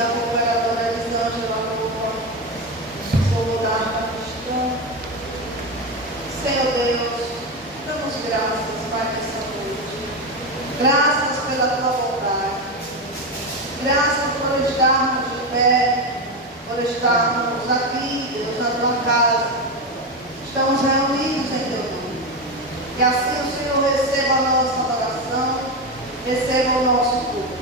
a cooperadora Elisângela Louva, o povo da Arca Cristã. Senhor Deus, damos graças, Pai, nessa noite. Graças pela tua bondade. Graças por estarmos de pé, por estarmos aqui, Deus, na tua casa. Estamos reunidos em teu nome. Que assim o Senhor receba a nossa oração, receba o nosso culto.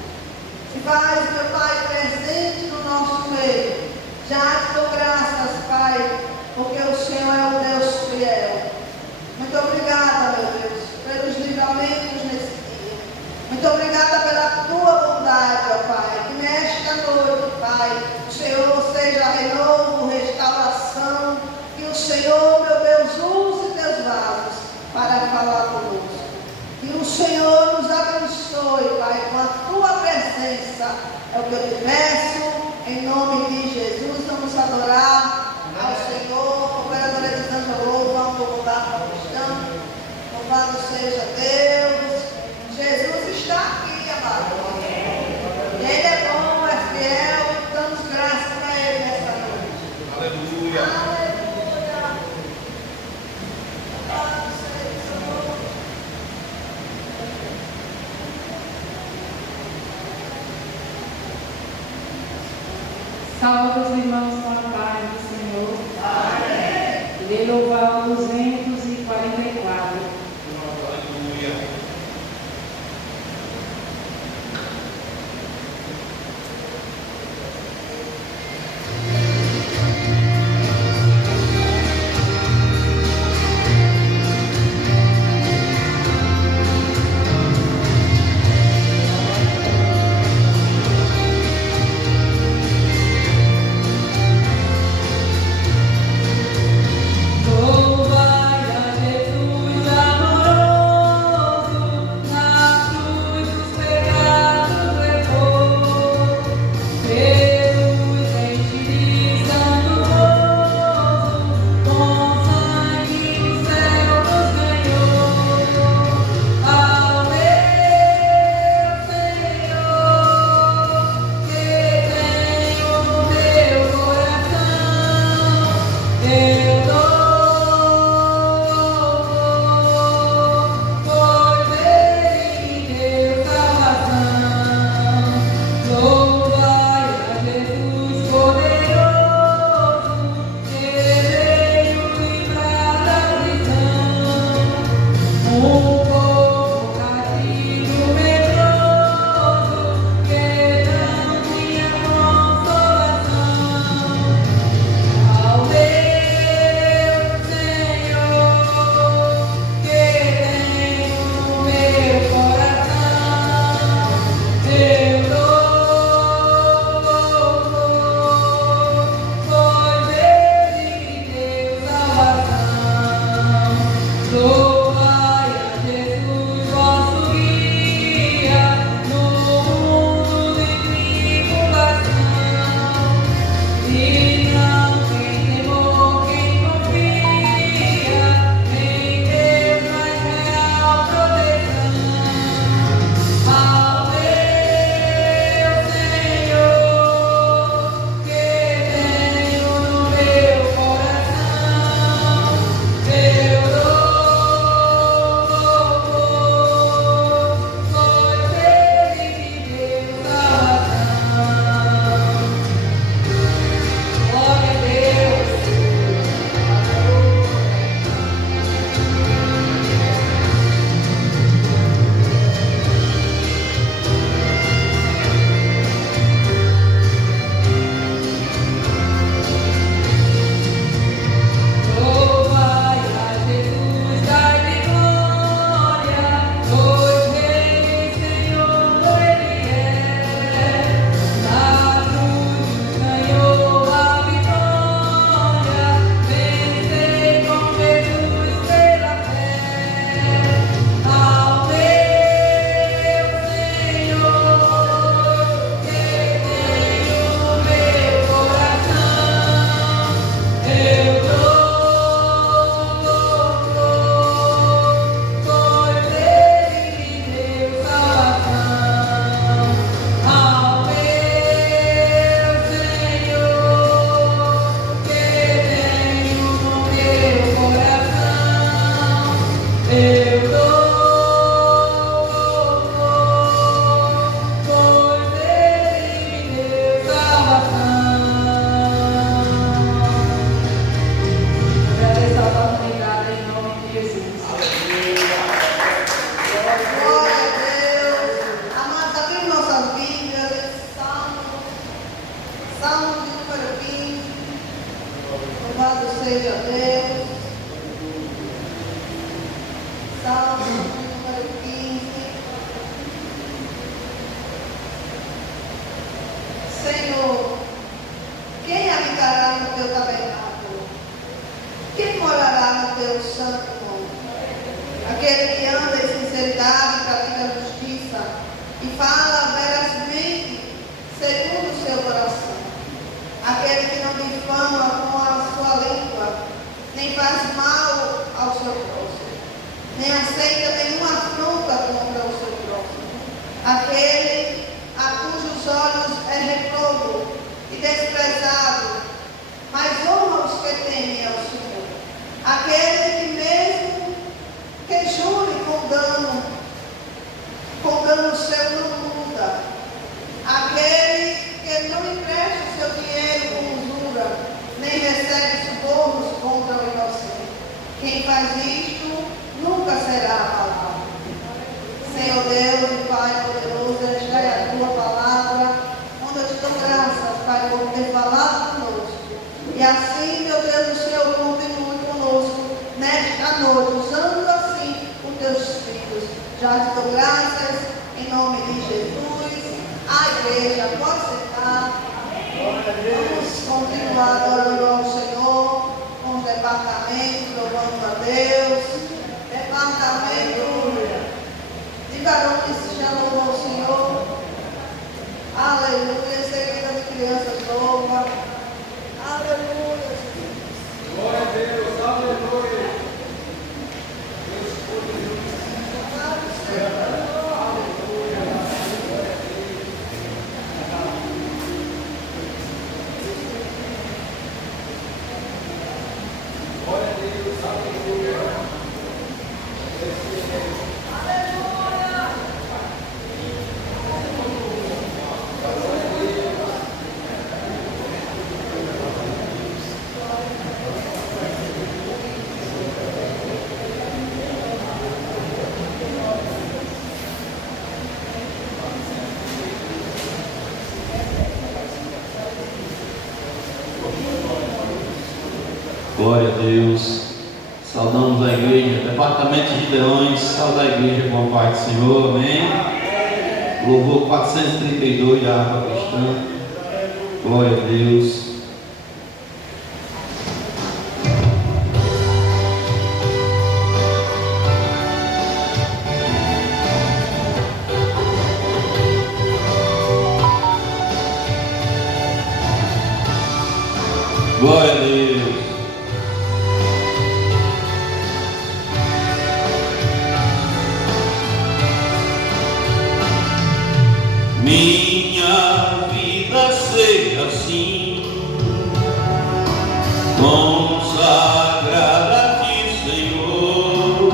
Se faz, meu Pai, presente no nosso meio. Já te dou graças, Pai, porque o Senhor é um Deus fiel. Muito obrigada, meu Deus, pelos livramentos nesse dia. Muito obrigada pela tua bondade, ó Pai. Que nesta noite, Pai, o Senhor seja renovo, restauração. Que o Senhor, meu Deus, use teus vasos para falar conosco. Que o Senhor nos abençoe, Pai, com a tua presença. É o que eu te peço, em nome de Jesus. Vamos adorar ao Senhor. Cooperadora Elisângela Louva, vamos voltar para o cristão. Louvado seja Deus. Jesus está aqui, amado. Ele é bom, é fiel. Damos graças para Ele nesta noite. Aleluia. Aleluia. Louvado seja o Senhor. Salve os irmãos com a paz do Senhor. Amém. Lhe louvar o 244. Aleluia. Louvai a Jesus amoroso, na cruz dos pecados levou. Jesus enche de santo gozo, com sangue o céu nos ganhou. Ao meu Senhor, que tenho no meu coração, eu dou. Pois Ele deu salvação. Louvai a Jesus poderoso, que veio livrar da prisão. Um povo cativo medroso, que não tinha consolação. Ao meu Senhor, que tenho no meu coração, eu dou louvor, pois Ele deu salvação. Louvai a Jesus, vosso guia, no mundo de tribulação. E não tem temor quem confia em Deus, mais real proteção. Ao meu Senhor, que tenho no meu coração, eu dou louvor, pois Ele me deu salvação. seja Deus. Salmo número 15. Senhor, quem habitará no teu tabernáculo? Quem morará no teu santo nome? Aquele que anda em sinceridade e pratica a justiça e fala verazmente segundo o seu coração. Aquele que não difama com a sua língua, nem faz mal ao seu próximo, nem aceita nenhuma afronta contra o seu próximo. Aquele a cujos olhos é reprovo e desprezado, mas honra os que temem ao Senhor. Aquele que mesmo que jure com dano seu não muda. Aquele que não empresta o seu dinheiro com usura, nem recebe subornos contra o inocente. Quem faz isto nunca será abalado. Senhor Deus e Pai poderoso, esta é a tua palavra, onde eu te dou graças, Pai, por ter falado conosco. E assim, meu Deus, o Senhor continue conosco nesta noite, usando assim os teus filhos. Já te dou graças em nome de Jesus. A igreja pode sentar. Vamos continuar adorando ao Senhor com os departamentos, louvando a Deus. Departamento de varões já louvou o Senhor. Aleluia. Seguida de crianças louva. Aleluia. Glória a Deus, aleluia. Glória a Deus. Saudamos a igreja, departamento de Gideões, saúde a igreja com a paz do Senhor, amém. Louvor 432 da harpa cristã. Glória a Deus. Glória a Deus. Minha vida seja assim, consagrada a ti, Senhor.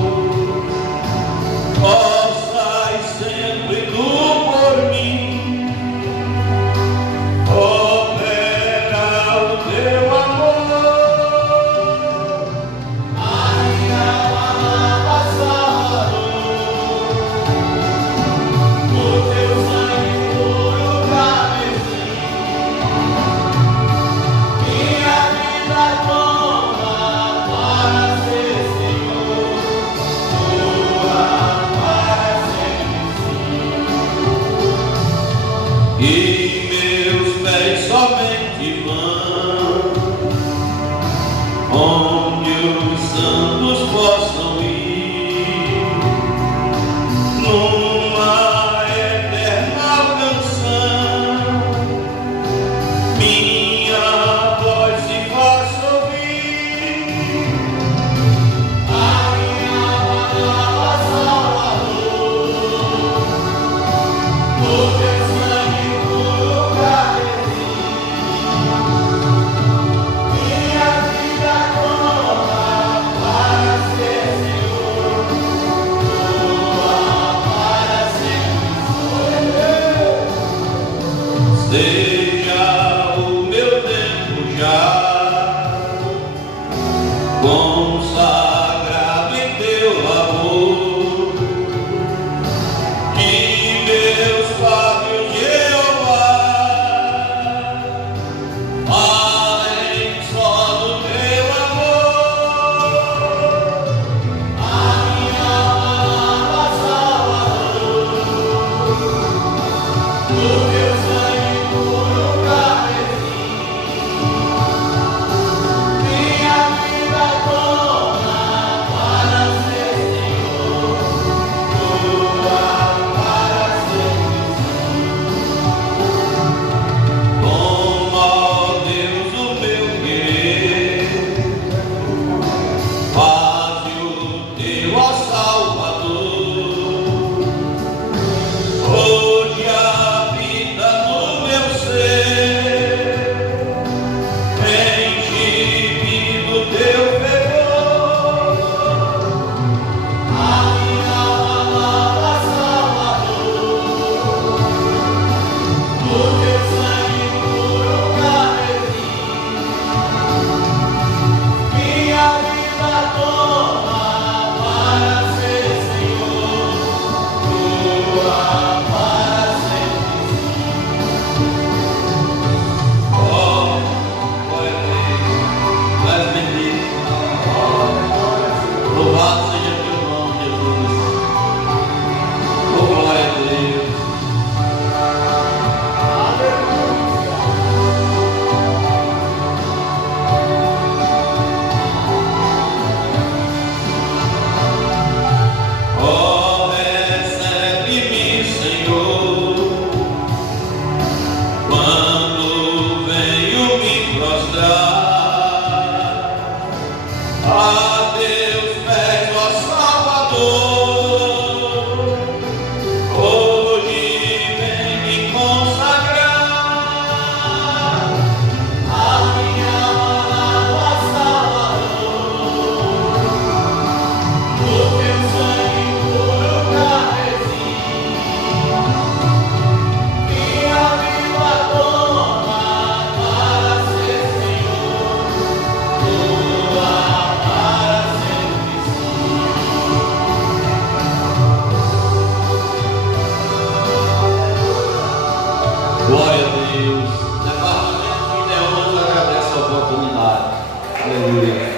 Possas sempre tu por mim operar o teu amor. A minha alma Salvador, o teu sangue puro carmesim, minha vida toma para ser Senhor, tua para sempre sim. E meus pés somente vão onde os santos possam ir, numa eterna canção, minha voz se faz ouvir. A minha alma Salvador, o teu sangue puro carmesim, minha vida toma para ser Senhor, tua para sempre. Seja o meu tempo já consagrado em teu amor, que meus lábios, Jeová, falem só do teu amor. Aleluia.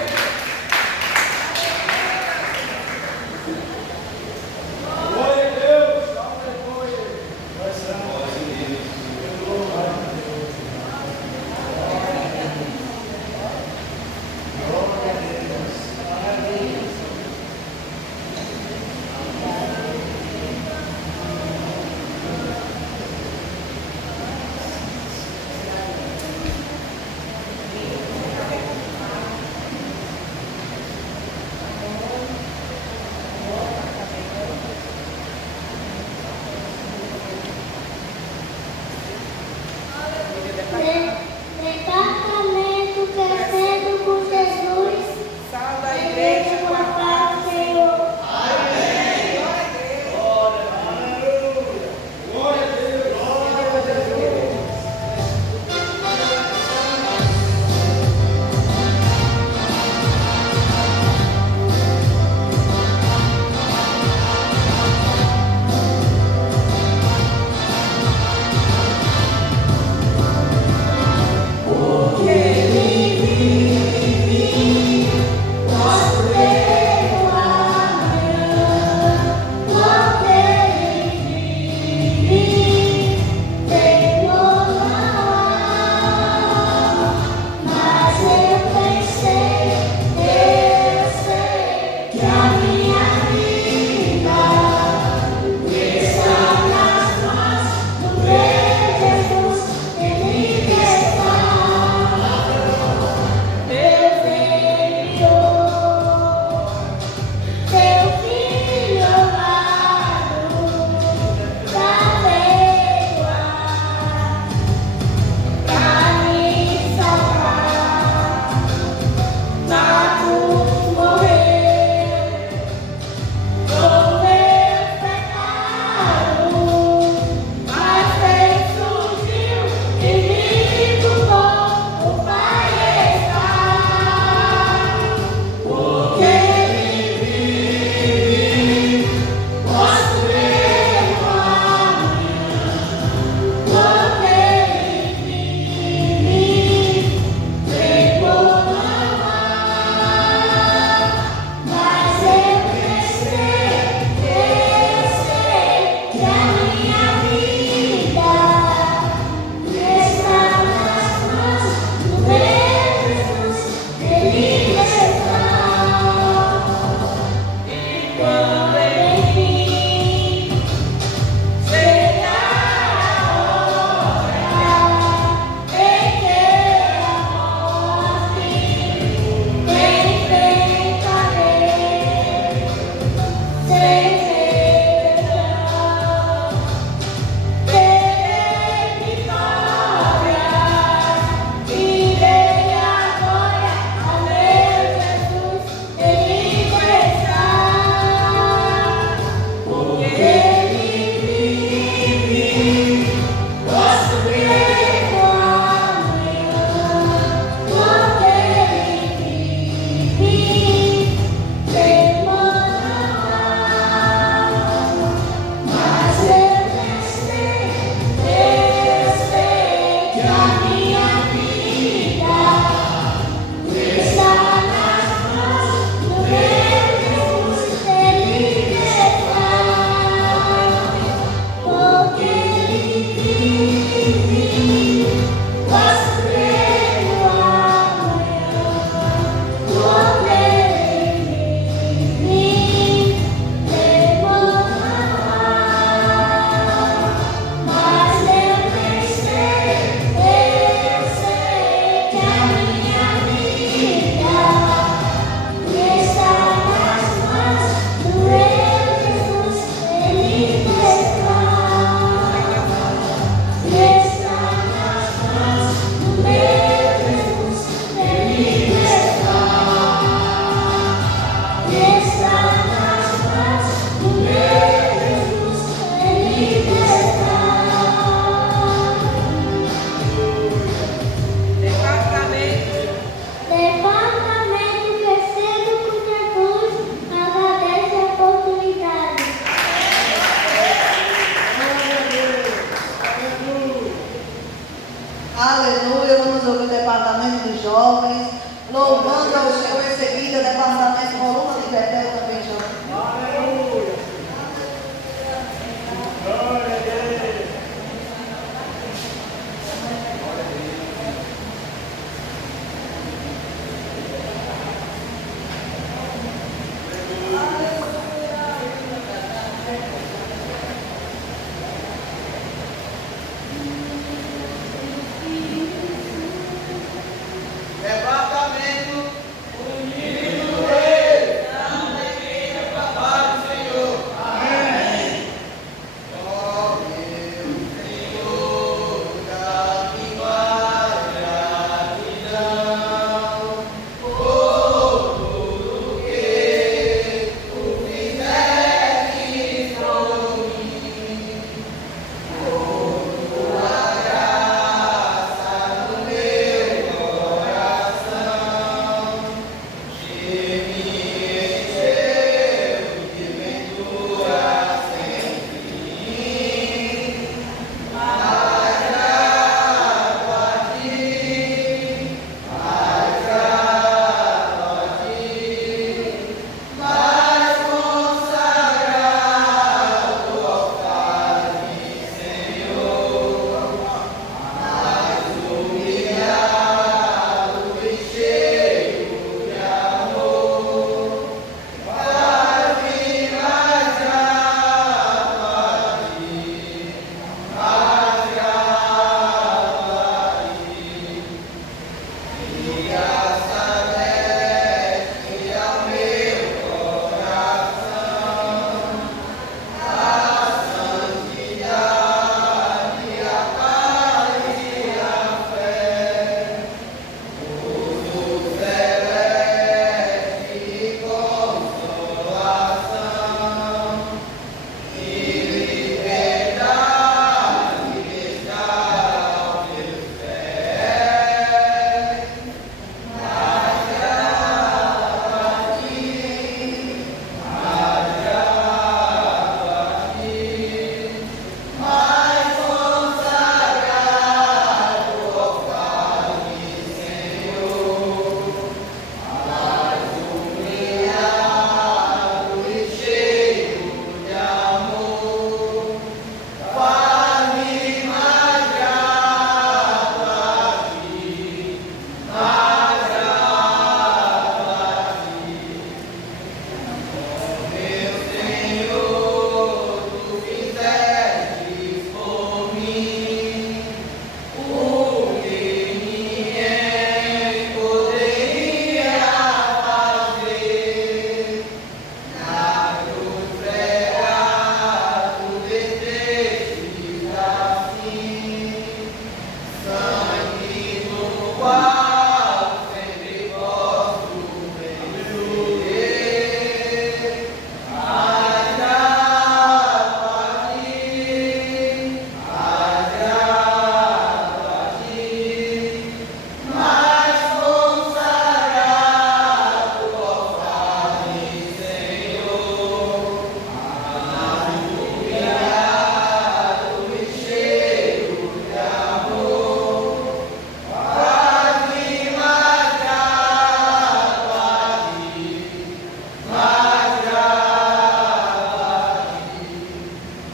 Glória a Deus. Aleluia. Departamento Crescendo com Jesus. Sal da igreja com a paz do Senhor. Glória a Deus. Porque Ele vive, posso ver o amanhã. Porque Ele vive, temor não há. Mas eu sei que a minha vida está nas mãos do meu Jesus. Ele está. Deus enviou seu Filho amado pra perdoar, pra me salvar. Na cruz morreu com meu pecado, mas ressurgiu e me mudou. O Pai está, porque Ele vive, posso ver o amanhã. Porque Ele vive, temor não há. Mas eu sei que a minha vida está nas mãos do meu Jesus. Ele está. E quando Ele vir, chegar a hora em que a morte enfrentarei, sem perdão, terei vitória, irei agora ao meu Jesus. Ele está, porque Ele vive, posso ver o amanhã. Porque Ele vive, temor não há. Mas eu sei que a minha vida está nas mãos do meu Jesus. Ele está, porque Ele vive, posso ver o amanhã. Porque Ele vive, temor não há. Mas eu sei que a minha vida está nas mãos do meu Jesus. Ele está nas mãos do meu Jesus. Ele está nas mãos do meu Jesus. Ele está. Departamento Crescendo com Jesus, agradece a oportunidade. Aleluia. Vamos ouvir o departamento dos jovens. Louvando ao Senhor em seguida, departamento Coluna de Betel também já. Aleluia. Glória a Deus.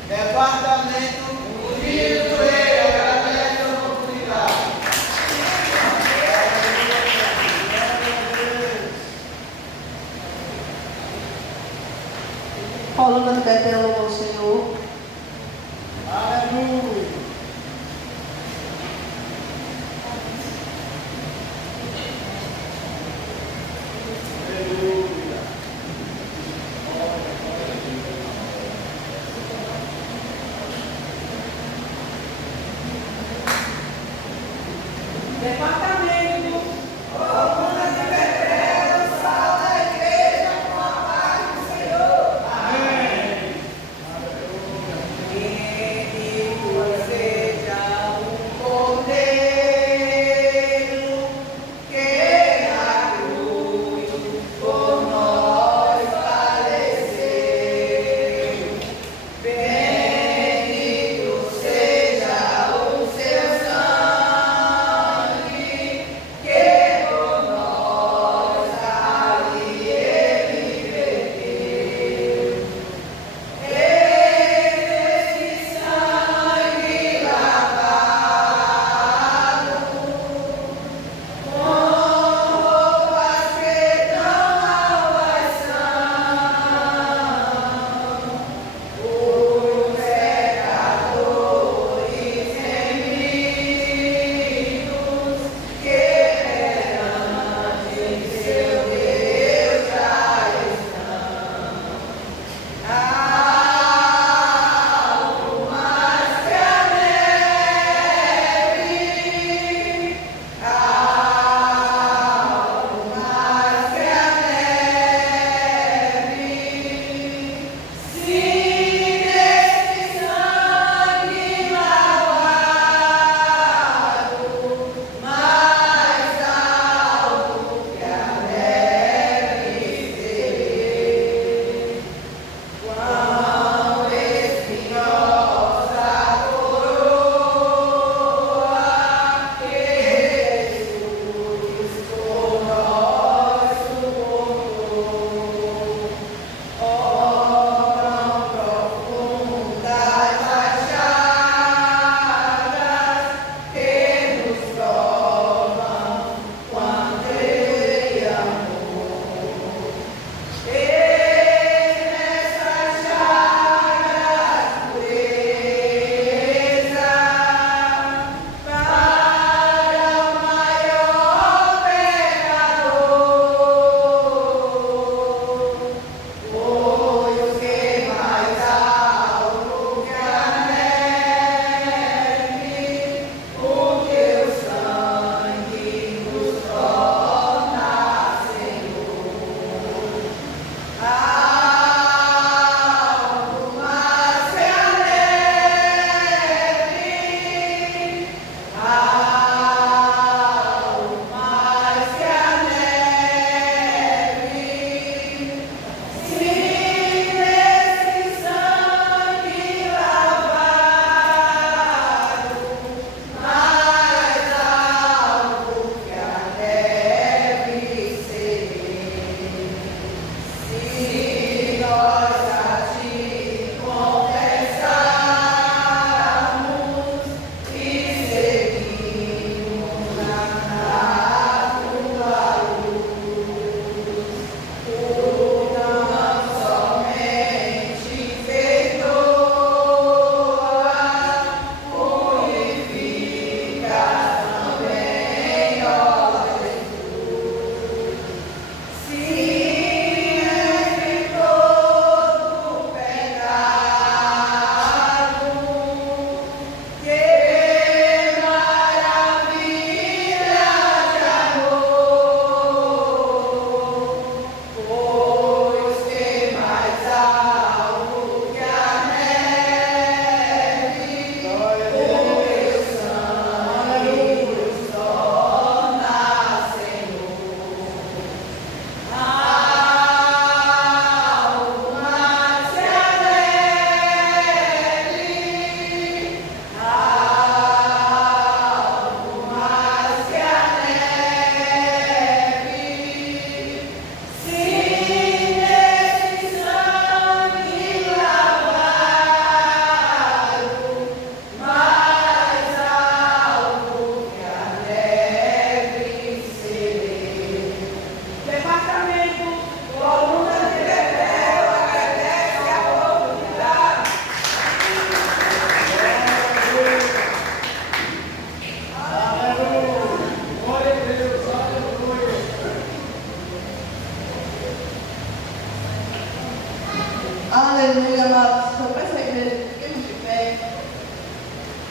Departamento Unido do Rei. Coluna de Betel, louvou o Senhor. Aleluia. Aleluia. Departamento Coluna de Betel, sal da igreja com a paz do Senhor. Amém.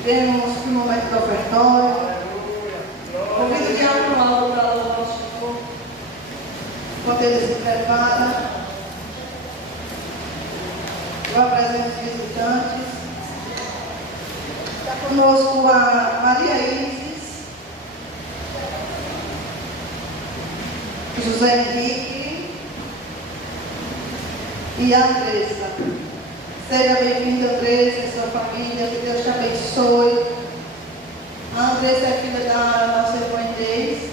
Temos o momento do ofertório. Convido o diácono Aldo para nós, quando ele se prepara. Eu apresento os visitantes. Está conosco a Maria Isis, José Henrique e a Andressa. Seja bem-vinda, Andressa, e sua família, que Deus te abençoe. A Andressa é filha da nossa irmã Inês.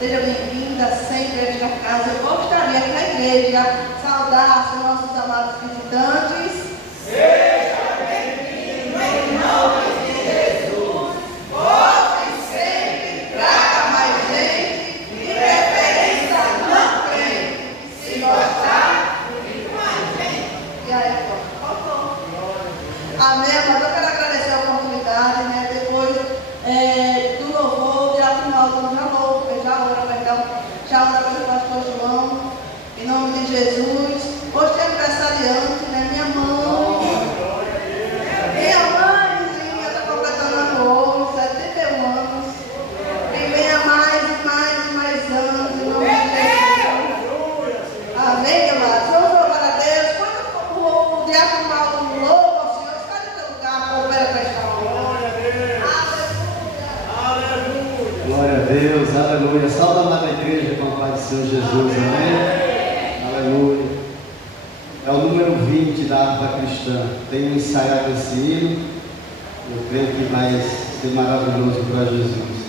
Seja bem-vinda sempre a esta casa. Eu gostaria que na igreja saudasse os nossos amados visitantes. Seja bem-vindo em nome de Jesus. Volte sempre, traga mais gente, de preferência não crente. Se gostar, fique com a gente. E aí, voltou. Amém, mas eu quero agradecer a oportunidade, né? Depois do louvor, o diácono Aldo já ora pelo pastor João, em nome de Jesus. Hoje tem aniversariante, né? Minha mãe. Minha mãezinha está completando hoje, 71 anos. E venha mais e mais e mais anos, em nome de Jesus. Amém, amados. Vamos louvar a Deus. Quando o diácono Aldo louva ao Senhor, está no teu lugar, coopera para esta hora. Aleluia. Glória a Deus, aleluia. Salve a amada igreja com a paz do Senhor Jesus, amém? Aleluia. É o número 20 da harpa cristã. Tenho ensaiado esse hino. Eu creio que vai ser maravilhoso para Jesus.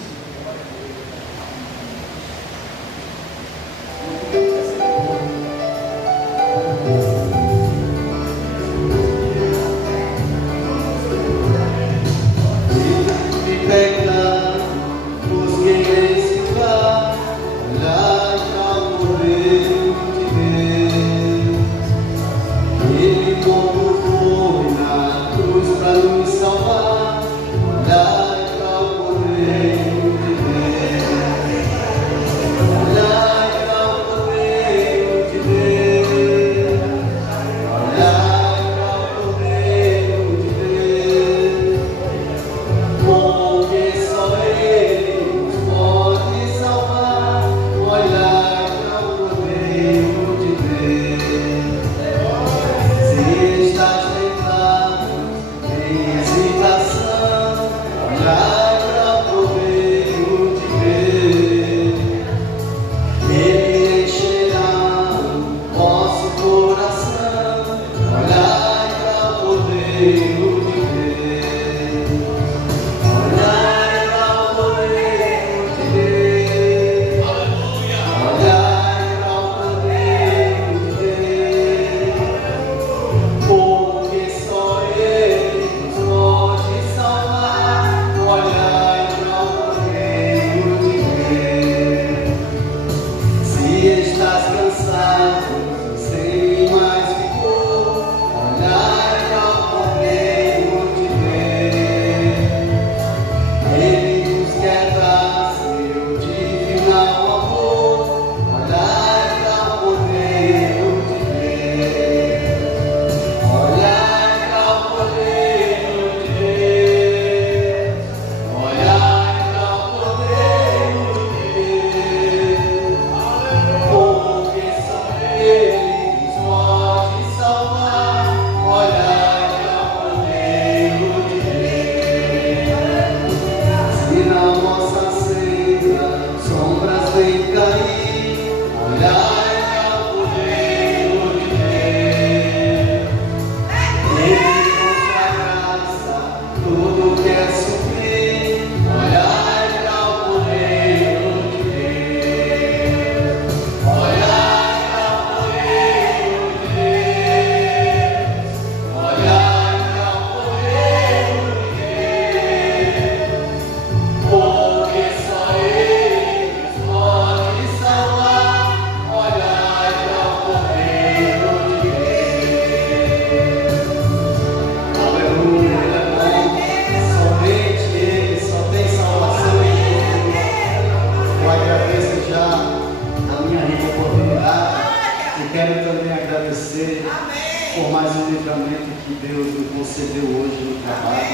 por mais um livramento que Deus me concedeu hoje no trabalho.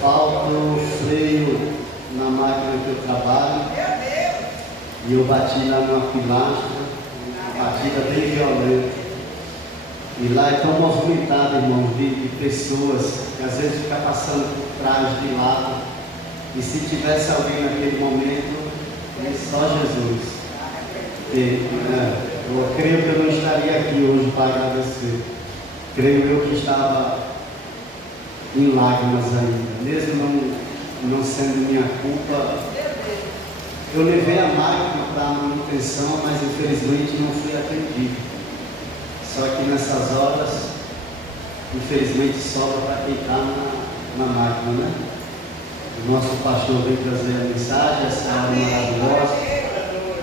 falta o freio na máquina que eu trabalho. E eu bati lá numa pilastra, batida bem violenta. E lá é tão movimentado, irmão, de pessoas que às vezes fica passando por trás, de lado. E se tivesse alguém naquele momento, é só Jesus. Eu creio que eu não estaria aqui hoje para agradecer. Creio eu que estava em lágrimas ainda, mesmo não sendo minha culpa. Eu levei a máquina para a manutenção, mas infelizmente não fui atendido. Só que nessas horas, infelizmente sobra para quem está na máquina, né? O nosso pastor veio trazer a mensagem, essa hora maravilhosa,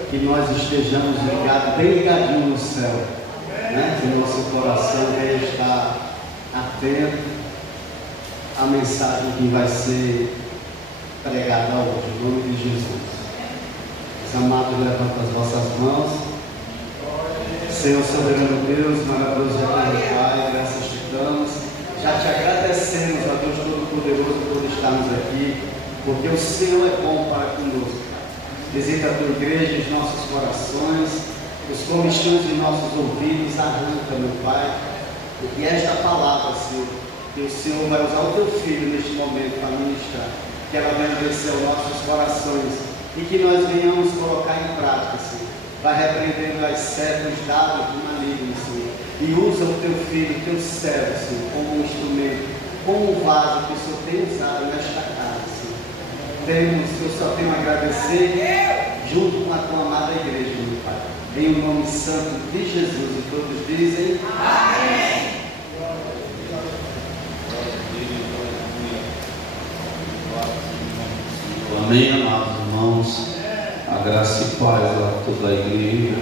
que nós estejamos ligados, bem ligadinhos no céu, né? Que o nosso coração venha estar atento à mensagem que vai ser pregada hoje, em nome de Jesus. Os amados, levanta as vossas mãos. Senhor soberano Deus, maravilhoso eterno Pai, graças te damos. Já te agradecemos, a Deus Todo-Poderoso, por estarmos aqui, porque o Senhor é bom para conosco. Visita a tua igreja, os nossos corações, os comichões de nossos ouvidos, arranca, meu Pai, porque esta palavra, Senhor, que o Senhor vai usar o teu filho neste momento para ministrar, que ela venha descer aos nossos corações e que nós venhamos colocar em prática, Senhor. Vai repreendendo as setas, os dados do maligno, Senhor, e usa o teu filho, o teu servo, Senhor, como um instrumento, como um vaso que o Senhor tem usado nesta casa, Senhor. Eu só tenho a agradecer junto com a tua amada igreja, meu Pai. Em o nome santo de Jesus, e todos dizem amém. Amém, amados irmãos. A graça e paz a toda a igreja.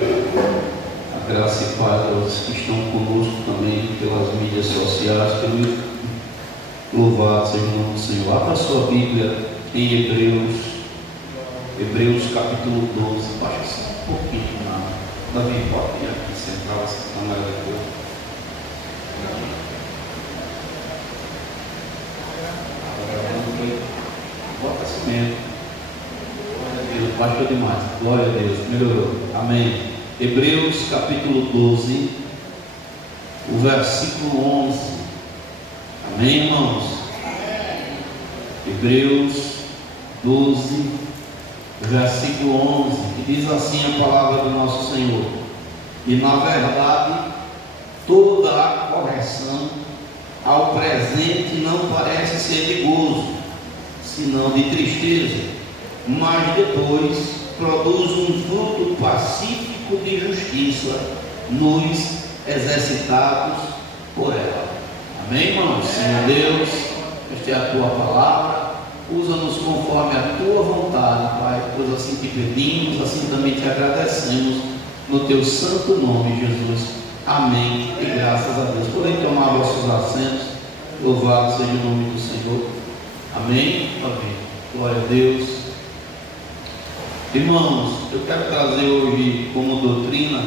A graça e paz aos que estão conosco também pelas mídias sociais. Louvado seja o nome do Senhor. Abra sua Bíblia em Hebreus capítulo 12. Baixa um pouquinho na Bíblia aqui central, essa câmera daqui. Bota assim mesmo. Glória a Deus, baixou demais. Glória a Deus, melhorou. Amém. Hebreus capítulo 12, o versículo 11. Amém, irmãos? Hebreus 12, versículo 11, que diz assim a palavra do nosso Senhor: e na verdade toda a correção ao presente não parece ser de gozo, senão de tristeza, mas depois produz um fruto pacífico de justiça nos exercitados por ela. Amém, irmãos? Senhor Deus, esta é a tua palavra, usa-nos conforme a tua vontade, Pai, pois assim te pedimos, assim também te agradecemos, no teu santo nome, Jesus. Amém, e graças a Deus. Podem tomar vossos assentos, louvado seja o nome do Senhor. Amém? Amém. Glória a Deus. Irmãos, eu quero trazer hoje como doutrina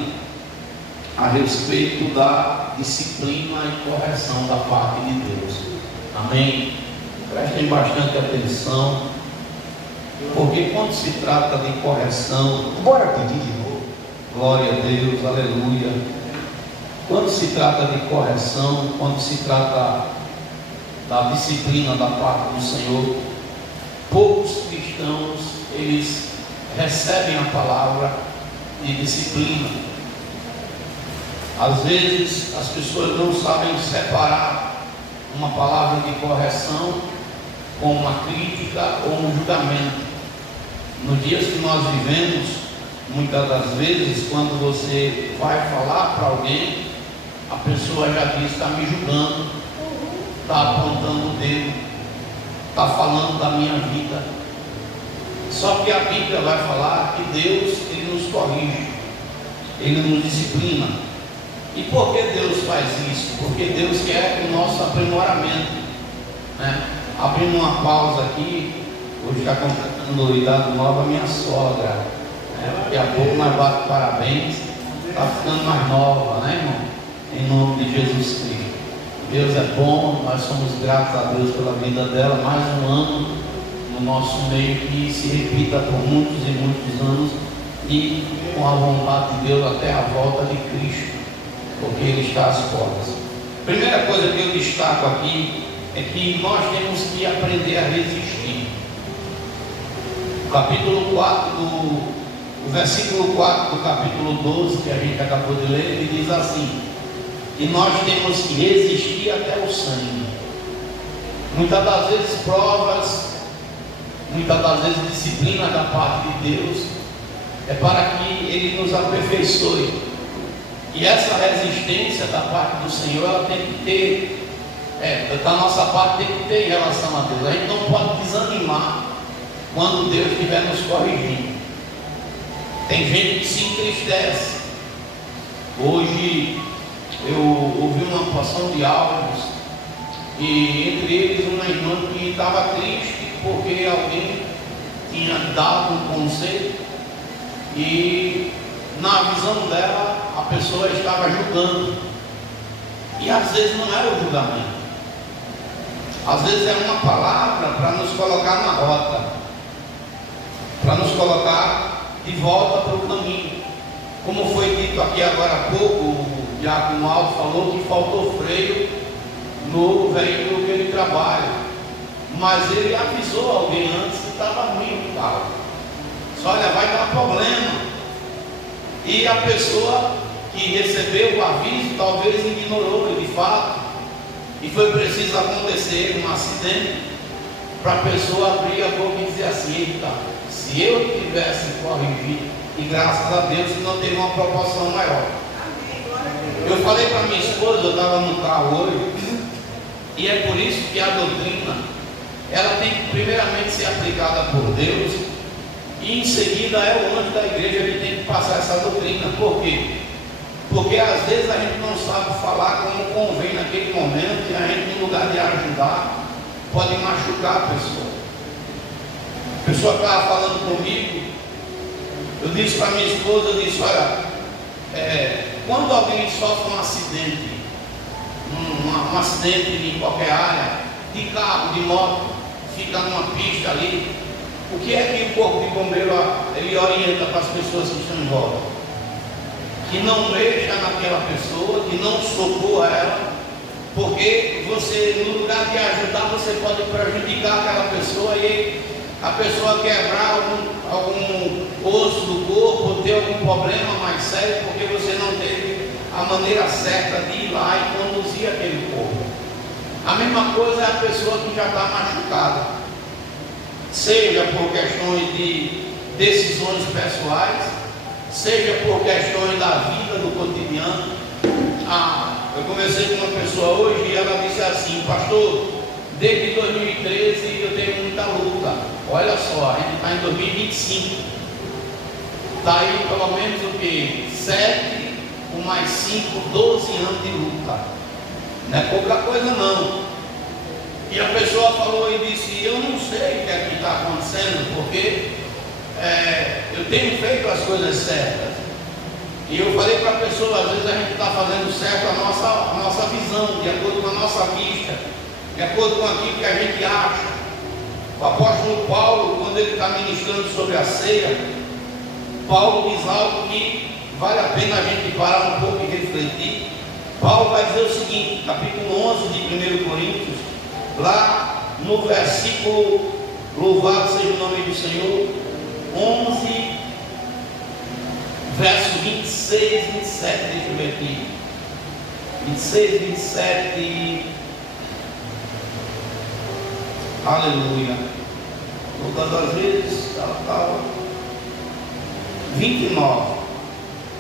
a respeito da disciplina e correção da parte de Deus. Amém? Prestem bastante atenção, porque quando se trata de correção, bora pedir de novo. Glória a Deus, aleluia. Quando se trata de correção, quando se trata da disciplina da parte do Senhor, poucos cristãos, eles recebem a palavra de disciplina. Às vezes as pessoas não sabem separar uma palavra de correção com uma crítica ou um julgamento. Nos dias que nós vivemos, muitas das vezes, quando você vai falar para alguém, a pessoa já diz: está me julgando, está apontando o dedo, está falando da minha vida. Só que a Bíblia vai falar que Deus, Ele nos corrige, Ele nos disciplina. E por que Deus faz isso? Porque Deus quer o nosso aprimoramento, né? Abrindo uma pausa aqui, hoje está completando idade nova minha sogra, né? Daqui a pouco nós batemos parabéns, está ficando mais nova, né, irmão? Em nome de Jesus Cristo. Deus é bom, nós somos gratos a Deus pela vida dela, mais um ano no nosso meio que se repita por muitos e muitos anos e com a vontade de Deus até a volta de Cristo, porque Ele está às portas. Primeira coisa que eu destaco aqui é que nós temos que aprender a resistir. O capítulo 4 o versículo 4 do capítulo 12 que a gente acabou de ler, ele diz assim: e nós temos que resistir até o sangue. Muitas das vezes provas, muitas das vezes disciplina da parte de Deus é para que Ele nos aperfeiçoe. E essa resistência da parte do Senhor, ela tem que ter, da nossa parte tem que ter em relação a Deus. A gente não pode desanimar quando Deus estiver nos corrigindo. Tem gente que se entristece. Hoje eu ouvi uma porção de áudios, e entre eles uma irmã que estava triste porque alguém tinha dado um conselho e na visão dela a pessoa estava julgando, e às vezes não era o julgamento, às vezes é uma palavra para nos colocar na rota, para nos colocar de volta para o caminho. Como foi dito aqui agora há pouco, o Diácono Aldo falou que faltou freio no veículo que ele trabalha, mas ele avisou alguém antes que estava ruim o carro. Só olha, vai dar problema. E a pessoa que recebeu o aviso talvez ignorou de fato, e foi preciso acontecer um acidente para a pessoa abrir a boca e dizer assim: eita, se eu tivesse corrigido, e graças a Deus não teve uma proporção maior. Eu falei para minha esposa, eu estava no carro hoje, e é por isso que a doutrina, ela tem que primeiramente ser aplicada por Deus, e em seguida é o anjo da igreja que tem que passar essa doutrina. Por quê? Porque às vezes a gente não sabe falar como convém naquele momento, e a gente, no lugar de ajudar, pode machucar a pessoa. A pessoa estava falando comigo, eu disse para minha esposa, eu disse: olha, quando alguém sofre um acidente, um acidente em qualquer área, de carro, de moto, fica numa pista ali, o que é que o corpo de bombeiro ele orienta para as pessoas que estão em volta? Que não mexa naquela pessoa, que não socorra ela, porque você, no lugar de ajudar, você pode prejudicar aquela pessoa, e a pessoa quebrar algum osso do corpo, ou ter algum problema mais sério, porque você não teve a maneira certa de ir lá e conduzir aquele corpo. A mesma coisa é a pessoa que já está machucada, seja por questões de decisões pessoais, seja por questões da vida, do cotidiano. Eu conversei com uma pessoa hoje e ela disse assim: pastor, desde 2013 eu tenho muita luta. Olha só, a gente está em 2025, está aí pelo menos o que? 7 com mais 5, 12 anos de luta. Não é pouca coisa não. E a pessoa falou e disse: eu não sei o que é que está acontecendo, porque eu tenho feito as coisas certas. E eu falei para a pessoa: às vezes a gente está fazendo certo a nossa visão, de acordo com a nossa vista, de acordo com aquilo que a gente acha. O apóstolo Paulo, quando ele está ministrando sobre a ceia, Paulo diz algo que vale a pena a gente parar um pouco e refletir. Paulo vai dizer o seguinte, capítulo 11 de 1 Coríntios, lá no versículo, louvado seja o nome do Senhor, 11, verso 26, 27, deixa eu ver aqui, 26, 27, aleluia, todas as vezes, tal, 29,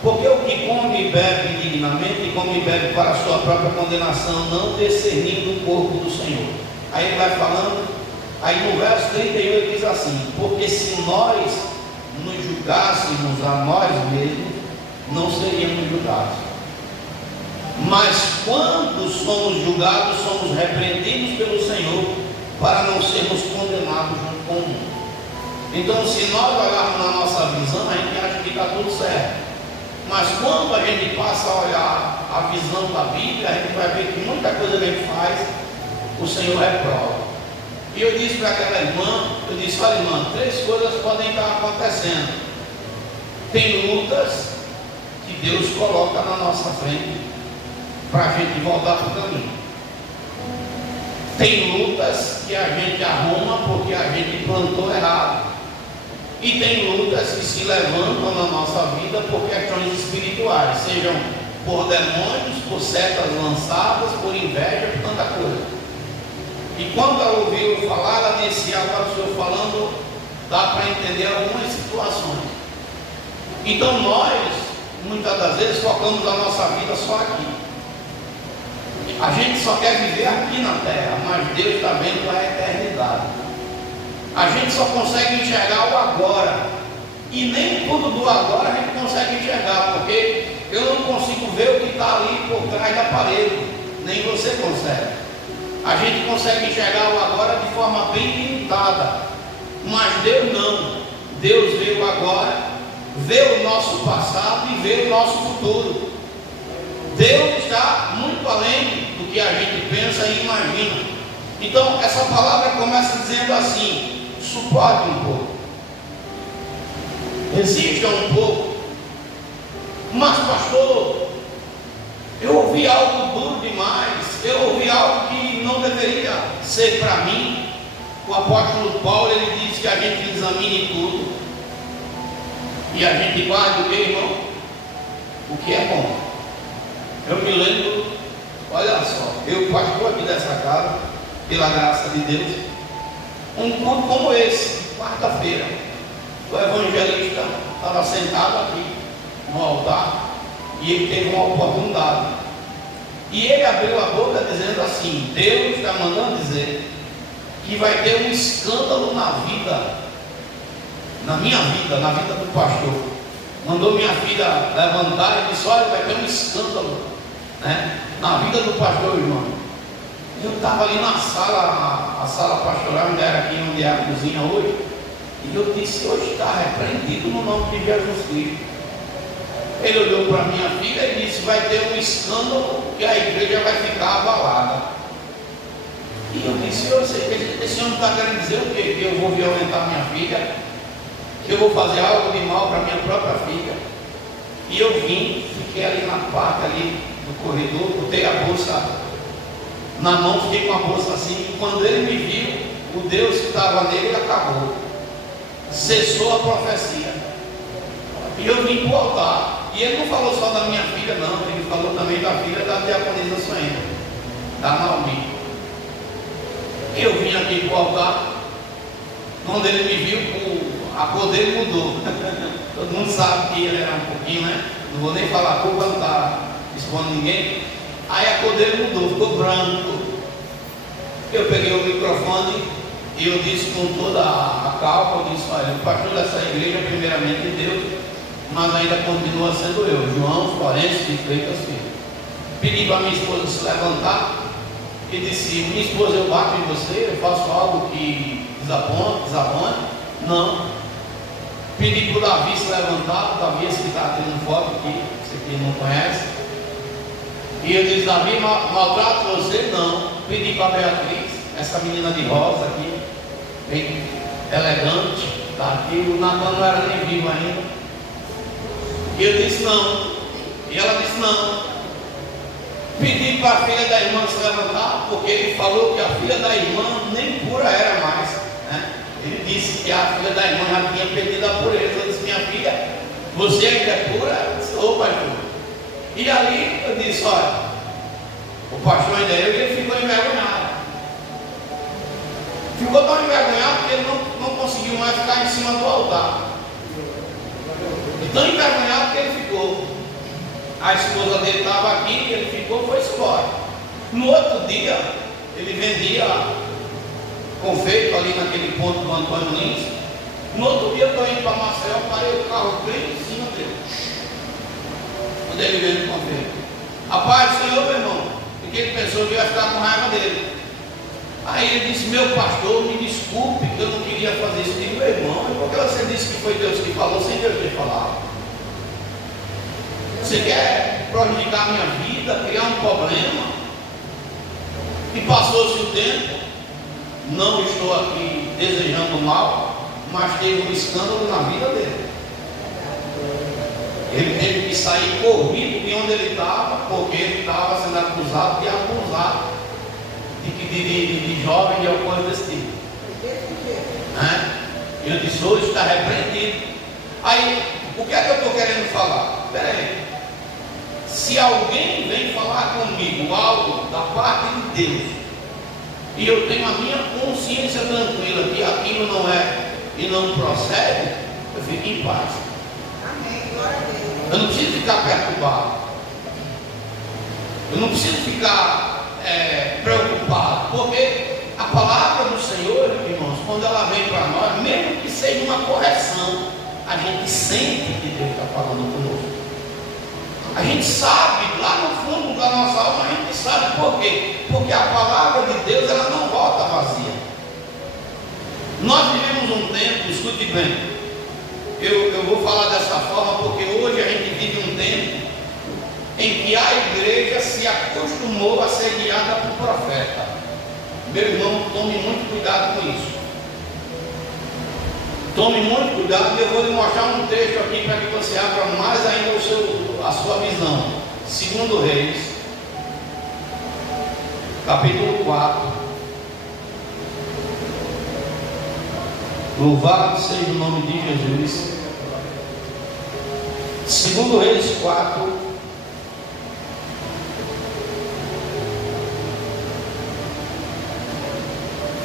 porque o que come e bebe indignamente, come e bebe para a sua própria condenação, não discernindo o corpo do Senhor. Aí ele vai falando, aí no verso 31 ele diz assim: porque se nós nos julgássemos a nós mesmos, não seríamos julgados. Mas quando somos julgados, somos repreendidos pelo Senhor, para não sermos condenados junto com o mundo. Então, se nós olharmos na nossa visão, a gente acha que está tudo certo. Mas quando a gente passa a olhar a visão da Bíblia, a gente vai ver que muita coisa que a gente faz, o Senhor reprova. E eu disse para aquela irmã, eu disse, olha irmã, 3 coisas podem estar acontecendo. Tem lutas que Deus coloca na nossa frente para a gente voltar para o caminho. Tem lutas que a gente arruma porque a gente plantou errado. E tem lutas que se levantam na nossa vida por questões espirituais, sejam por demônios, por setas lançadas, por inveja, por tanta coisa. E quando ela ouviu falar, ela disse, agora o Senhor falando, dá para entender algumas situações. Então nós, muitas das vezes, focamos a nossa vida só aqui. A gente só quer viver aqui na terra, mas Deus está vendo a eternidade. A gente só consegue enxergar o agora. E nem tudo do agora a gente consegue enxergar, porque eu não consigo ver o que está ali por trás da parede. Nem você consegue. A gente consegue enxergar o agora de forma bem limitada. Mas Deus não. Deus vê o agora, vê o nosso passado e vê o nosso futuro. Deus está muito além do que a gente pensa e imagina. Então essa palavra começa dizendo assim: suporte um pouco, resista um pouco. Mas pastor, eu ouvi algo duro demais, eu ouvi algo que não deveria ser para mim. O apóstolo Paulo, ele diz que a gente examine tudo e a gente guarde o que, irmão? O que é bom. Eu me lembro, olha só, eu pastor aqui dessa casa, pela graça de Deus, um culto como esse, quarta-feira, o evangelista estava sentado aqui no altar e ele teve uma oportunidade. E ele abriu a boca dizendo assim: Deus está mandando dizer que vai ter um escândalo na vida, na minha vida, na vida do pastor. Mandou minha filha levantar e disse: olha, vai ter um escândalo, né, na vida do pastor, irmão. Eu estava ali na sala, a sala pastoral, onde era aqui, onde é a cozinha hoje, e eu disse: hoje está repreendido no nome de Jesus Cristo. Ele olhou para minha filha e disse: vai ter um escândalo que a igreja vai ficar abalada. E eu disse: eu sei, esse homem está querendo dizer o quê? Que eu vou violentar minha filha, que eu vou fazer algo de mal para minha própria filha. E eu vim, fiquei ali na parte ali do corredor, botei a bolsa na mão, fiquei com a bolsa assim, e quando ele me viu, o Deus que estava nele acabou, cessou a profecia. E eu vim para o altar, e ele não falou só da minha filha, não, ele falou também da filha da diaconisa Suena, da Naomi. Eu vim aqui para o altar, quando ele me viu, a cor dele mudou. Todo mundo sabe que ele era um pouquinho, né? Não vou nem falar a cor para não estar expondo ninguém. Aí a cor dele mudou, ficou branco. Eu peguei o microfone e eu disse com toda a calma, eu disse: olha, o pastor dessa igreja, primeiramente de Deus, mas ainda continua sendo eu, João Florencio de Freitas Filho. Pedi para minha esposa se levantar e disse: minha esposa, eu bato em você, eu faço algo que desabone? Não. Pedi para o Davi se levantar, o Davi, esse que está tendo foto aqui, você que não conhece. E eu disse: Davi, maltrato você? Não. Pedi para a Beatriz, essa menina de rosa aqui, bem elegante, está aqui. O Natan não era nem vivo ainda. E eu disse: não. E ela disse: não. Pedi para a filha da irmã se levantar, porque ele falou que a filha da irmã nem pura era mais, né? Ele disse que a filha da irmã já tinha perdido a pureza. Eu disse: minha filha, você ainda é pura? Ela disse: ô pastor. E ali eu disse: olha, o pastor ainda é eu, e ele ficou envergonhado. Ficou tão envergonhado que ele não conseguiu mais ficar em cima do altar. E tão envergonhado que ele ficou. A esposa dele estava aqui, ele ficou, foi-se embora. No outro dia, ele vendia confeito ali naquele ponto do Antônio Lins. No outro dia eu estou indo para Maceió, parei o carro bem em cima dele. Quando ele veio no confeito: rapaz, Senhor, meu irmão, porque ele pensou que eu ia ficar com raiva dele. Aí ele disse: meu pastor, me desculpe que eu não queria fazer isso. Eu disse: meu irmão, por que você disse que foi Deus que falou sem Deus ter falado? Você quer prejudicar a minha vida, criar um problema? E passou-se o tempo, não estou aqui desejando mal, mas teve um escândalo na vida dele. Ele teve que sair corrido de onde ele estava, porque ele estava sendo acusado de abusar de jovem de alguma coisa desse tipo. Eu disse, hoje está repreendido. Aí, o que é que eu estou querendo falar? Espera aí. Se alguém vem falar comigo algo da parte de Deus, e eu tenho a minha consciência tranquila que aquilo não é e não procede, eu fico em paz. Eu não preciso ficar perturbado. Eu não preciso ficar preocupado, porque a palavra do Senhor, irmãos, quando ela vem para nós, mesmo que seja uma correção, a gente sente que Deus está falando conosco. A gente sabe, lá no fundo da nossa alma, a gente sabe por quê? Porque a palavra de Deus, ela não volta vazia. Nós vivemos um tempo, escute bem, eu vou falar dessa forma porque hoje a gente vive um tempo em que a igreja se acostumou a ser guiada por profeta. Meu irmão, tome muito cuidado com isso. Tome muito cuidado, e eu vou lhe mostrar um texto aqui para que você abra mais ainda a sua visão. 2 Reis, capítulo 4. Louvado seja o nome de Jesus. 2 Reis 4.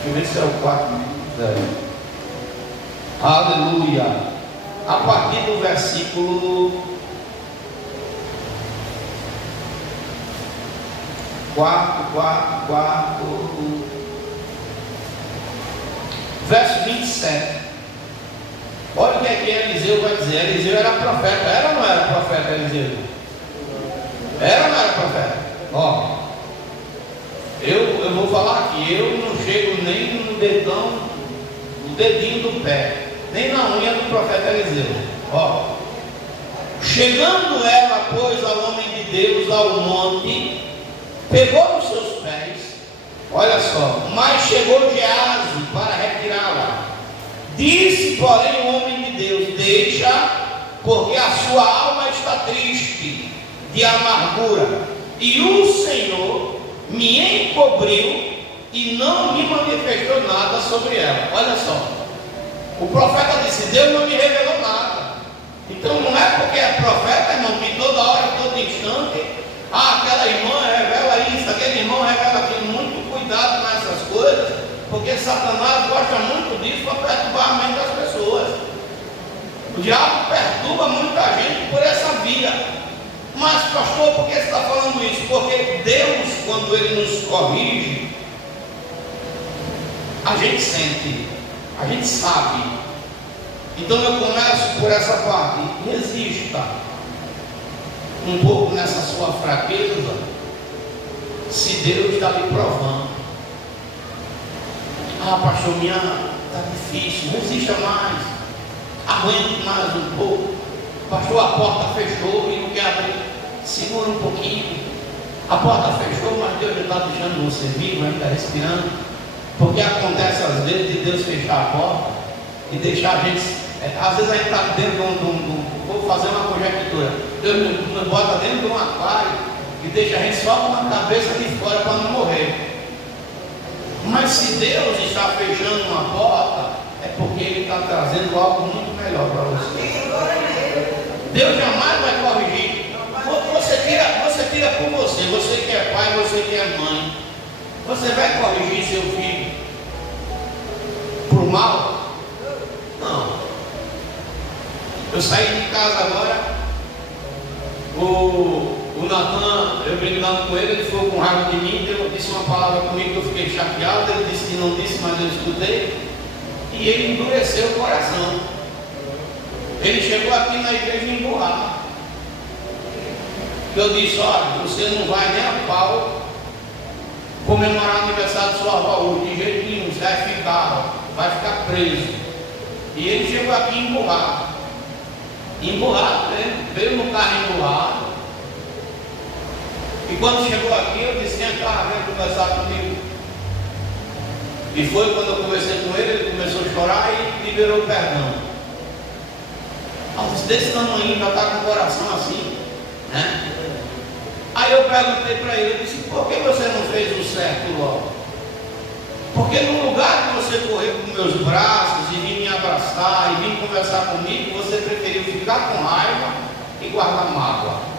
Deixa eu ver se é o 4. Aleluia. A partir do versículo 4, verso 27. Olha o que é que Eliseu vai dizer. Eliseu era profeta. Era ou não era profeta, Eliseu? Era ou não era profeta? Ó, eu vou falar aqui. Eu não chego nem no dedinho do pé, nem na unha do profeta Eliseu. Ó, chegando ela, pois, ao homem de Deus ao monte, pegou nos seus pés, olha só, mas chegou Geazi para retirá-la. Disse, porém, o homem de Deus: deixa, porque a sua alma está triste de amargura, e o Senhor me encobriu e não me manifestou nada sobre ela. Olha só, o profeta disse: Deus não me revelou nada. Então não é porque é profeta, irmão, que toda hora, todo instante, aquela irmã revela isso, aquele irmão revela aquilo. Muito cuidado com essas coisas, porque Satanás gosta muito disso para perturbar a mente das pessoas. O diabo perturba muita gente por essa via. Mas, pastor, por que você está falando isso? Porque Deus, quando Ele nos corrige, a gente sente, a gente sabe. Então eu começo por essa parte. Resista um pouco nessa sua fraqueza, se Deus está lhe provando. Ah, pastor, minha está difícil. Resista mais, aguente mais um pouco. Pastor, a porta fechou e não quer abrir. Segura um pouquinho. A porta fechou, mas Deus já está deixando você vivo, ainda respirando. Porque acontece às vezes de Deus fechar a porta e deixar a gente. Às vezes a gente está dentro de um. Vou fazer uma conjectura. Deus nos bota dentro de um aquário e deixa a gente só com a cabeça de fora para não morrer. Mas se Deus está fechando uma porta, é porque Ele está trazendo algo muito melhor para você. Deus jamais vai corrigir. Você tira por você. Você que é pai, você que é mãe. Você vai corrigir seu filho por mal? Não. Eu saí de casa agora. O Natan, eu brigando com ele ficou com raiva de mim. Ele disse uma palavra comigo que eu fiquei chateado. Ele disse que não disse, mas eu escutei. E ele endureceu o coração. Ele chegou aqui na igreja emburrado. Eu disse: olha, você não vai nem a pau comemorar o aniversário de sua avó, de jeito nenhum, você vai ficar preso. E ele chegou aqui emburrado, né? Veio no carro emburrado, E quando chegou aqui, eu disse: vem cá, vem conversar comigo. E foi quando eu conversei com ele começou a chorar e liberou o perdão. Eu disse: desse tamanho já está com o coração assim, né? Aí eu perguntei para ele, eu disse: por que você não fez o certo logo? Porque no lugar de você correr com meus braços e vir me abraçar e vir conversar comigo, você preferiu ficar com raiva e guardar mágoa.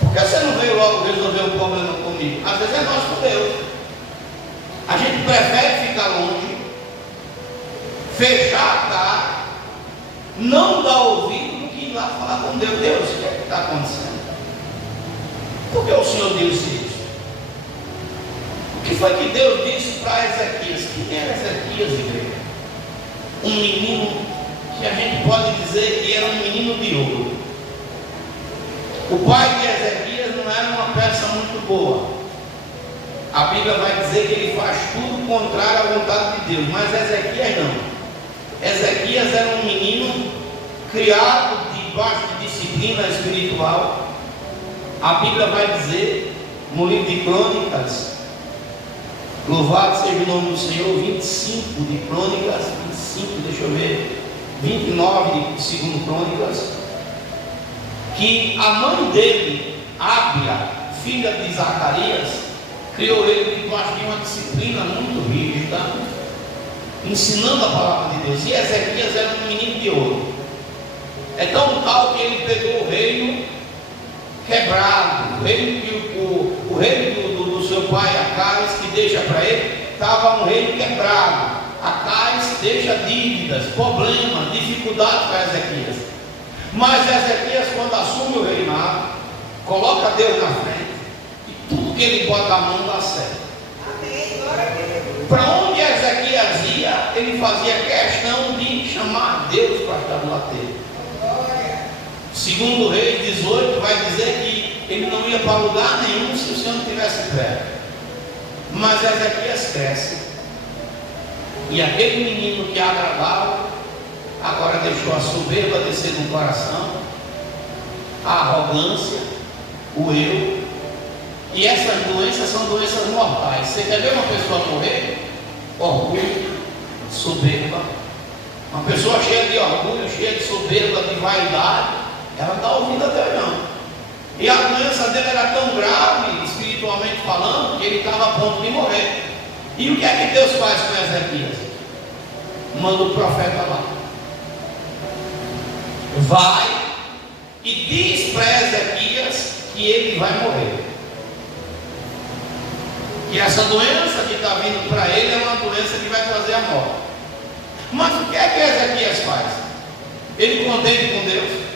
Porque você não veio logo resolver o problema comigo. Às vezes é nós com Deus. A gente prefere ficar longe, fechar a cara, não dar ouvido do que ir lá falar com Deus. Deus, o que é que está acontecendo? Por que o Senhor disse isso? O que foi que Deus disse para Ezequias? Quem era Ezequias, igreja? Um menino que a gente pode dizer que era um menino de ouro. O pai de Ezequias não era uma peça muito boa. A Bíblia vai dizer que ele faz tudo contrário à vontade de Deus, mas Ezequias não. Ezequias era um menino criado debaixo de disciplina espiritual. A Bíblia vai dizer no livro de Crônicas, louvado seja o nome do Senhor, 25 de Crônicas, 25, deixa eu ver, 29 de 2 Crônicas, que a mãe dele, Ábia, filha de Zacarias, criou ele debaixo de uma disciplina muito rígida, ensinando a palavra de Deus. E Ezequias era um menino de ouro. É tão tal que ele pegou o reino quebrado, o reino do seu pai Acais, que deixa para ele, estava um reino quebrado. Acais deixa dívidas, problemas, dificuldades para Ezequias. Mas Ezequias, quando assume o reinado, coloca Deus na frente, e tudo que ele bota a mão dá certo. Para onde Ezequias ia, ele fazia questão de chamar Deus para estar do lado dele. Segundo Reis 18 vai dizer que ele não ia para lugar nenhum se o Senhor não estivesse perto. Mas Ezequias cresce, e aquele menino que agradava agora deixou a soberba descer no coração, a arrogância, o eu. E essas doenças são doenças mortais. Você quer ver uma pessoa morrer? Orgulho, soberba. Uma pessoa cheia de orgulho, cheia de soberba, de vaidade, ela está ouvindo a Deus não. E a doença dele era tão grave, espiritualmente falando, que ele estava a ponto de morrer. E o que é que Deus faz com Ezequias? Manda o profeta lá. Vai e diz para Ezequias que ele vai morrer. Que essa doença que está vindo para ele é uma doença que vai trazer a morte. Mas o que é que Ezequias faz? Ele contende com Deus.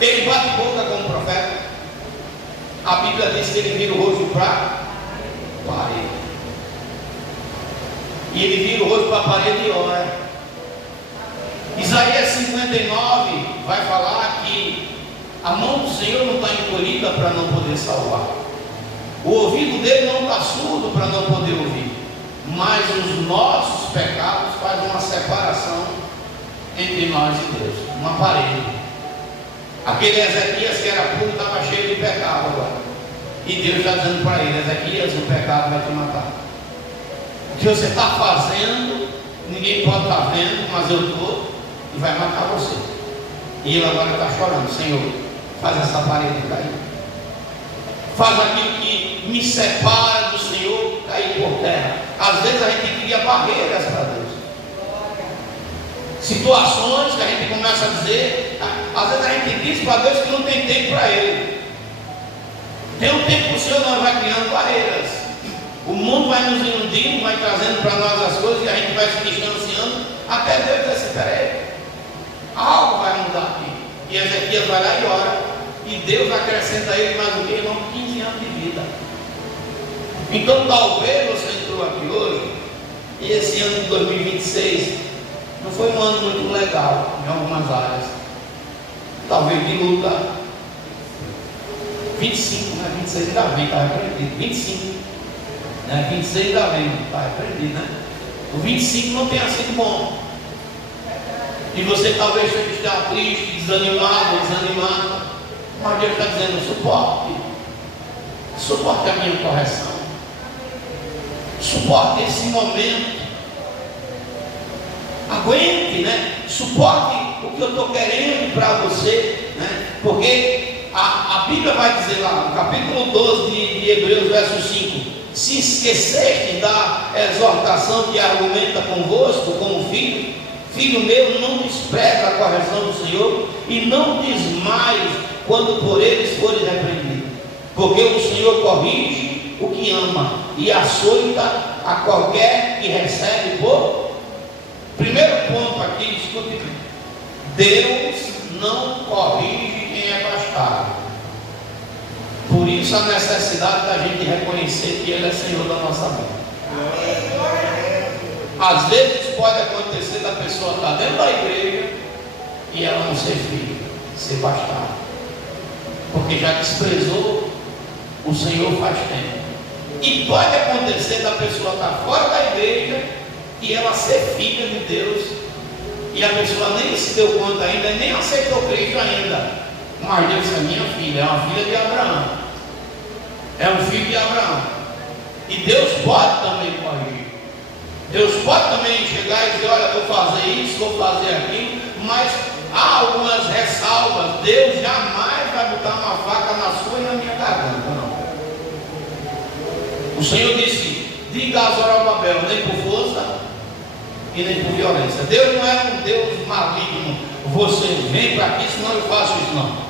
Ele bate boca com o profeta. A Bíblia diz que ele vira o rosto para a parede. E ele vira o rosto para a parede e ora. Isaías 59 vai falar que a mão do Senhor não está encolhida para não poder salvar. O ouvido dele não está surdo para não poder ouvir. Mas os nossos pecados fazem uma separação entre nós e Deus. Uma parede. Aquele Ezequias que era puro estava cheio de pecado agora. E Deus está dizendo para ele: Ezequias, o pecado vai te matar. O que você está fazendo, ninguém pode estar vendo, mas eu estou, e vai matar você. E ele agora está chorando: Senhor, faz essa parede cair. Faz aquilo que me separa do Senhor cair por terra. Às vezes a gente cria barreiras para Deus. Situações que a gente começa a dizer, às vezes a gente diz para Deus que não tem tempo para Ele. Tem um tempo que o Senhor não vai criando barreiras. O mundo vai nos iludindo, vai trazendo para nós as coisas e a gente vai se distanciando até Deus dizer assim: peraí, algo vai mudar aqui. E Ezequias vai lá e ora, e Deus acrescenta a ele mais o que? Irmão, 15 anos de vida. Então talvez você entrou aqui hoje, e esse ano de 2026 não foi um ano muito legal em algumas áreas. Talvez de luta. 25, né? 26 ainda vem, está repreendido. 25, né? 26 ainda vem, está repreendido, né? O 25 não tenha sido bom. E você talvez esteja triste, desanimado, desanimado. Mas Deus está dizendo: suporte a minha correção, suporte esse momento, aguente, né? Suporte o que eu estou querendo para você, né? Porque a Bíblia vai dizer lá no capítulo 12 de Hebreus, verso 5: se esqueceste da exortação que argumenta convosco como filho, filho meu, não despreze a correção do Senhor, e não desmaies quando por eles fores repreendido, porque o Senhor corrige o que ama e açoita a qualquer que recebe por. Primeiro ponto aqui, escute bem: Deus não corrige quem é bastardo. Por isso a necessidade da gente reconhecer que Ele é Senhor da nossa vida. Às vezes pode acontecer da pessoa estar dentro da igreja e ela não ser filha, ser bastardo, porque já desprezou o Senhor faz tempo. E pode acontecer da pessoa estar fora da igreja e ela ser filha de Deus, e a pessoa nem se deu conta ainda, nem aceitou Cristo ainda. Mas Deus é minha filha, é uma filha de Abraão, é um filho de Abraão. E Deus pode também corrigir. Deus pode também chegar e dizer: olha, vou fazer isso, vou fazer aquilo, mas há algumas ressalvas. Deus jamais vai botar uma faca na sua e na minha garganta, não. O Senhor disse: diga a Zorobabel, nem por força e nem por violência. Deus não é um Deus maligno. Você vem para aqui, senão eu faço isso, não.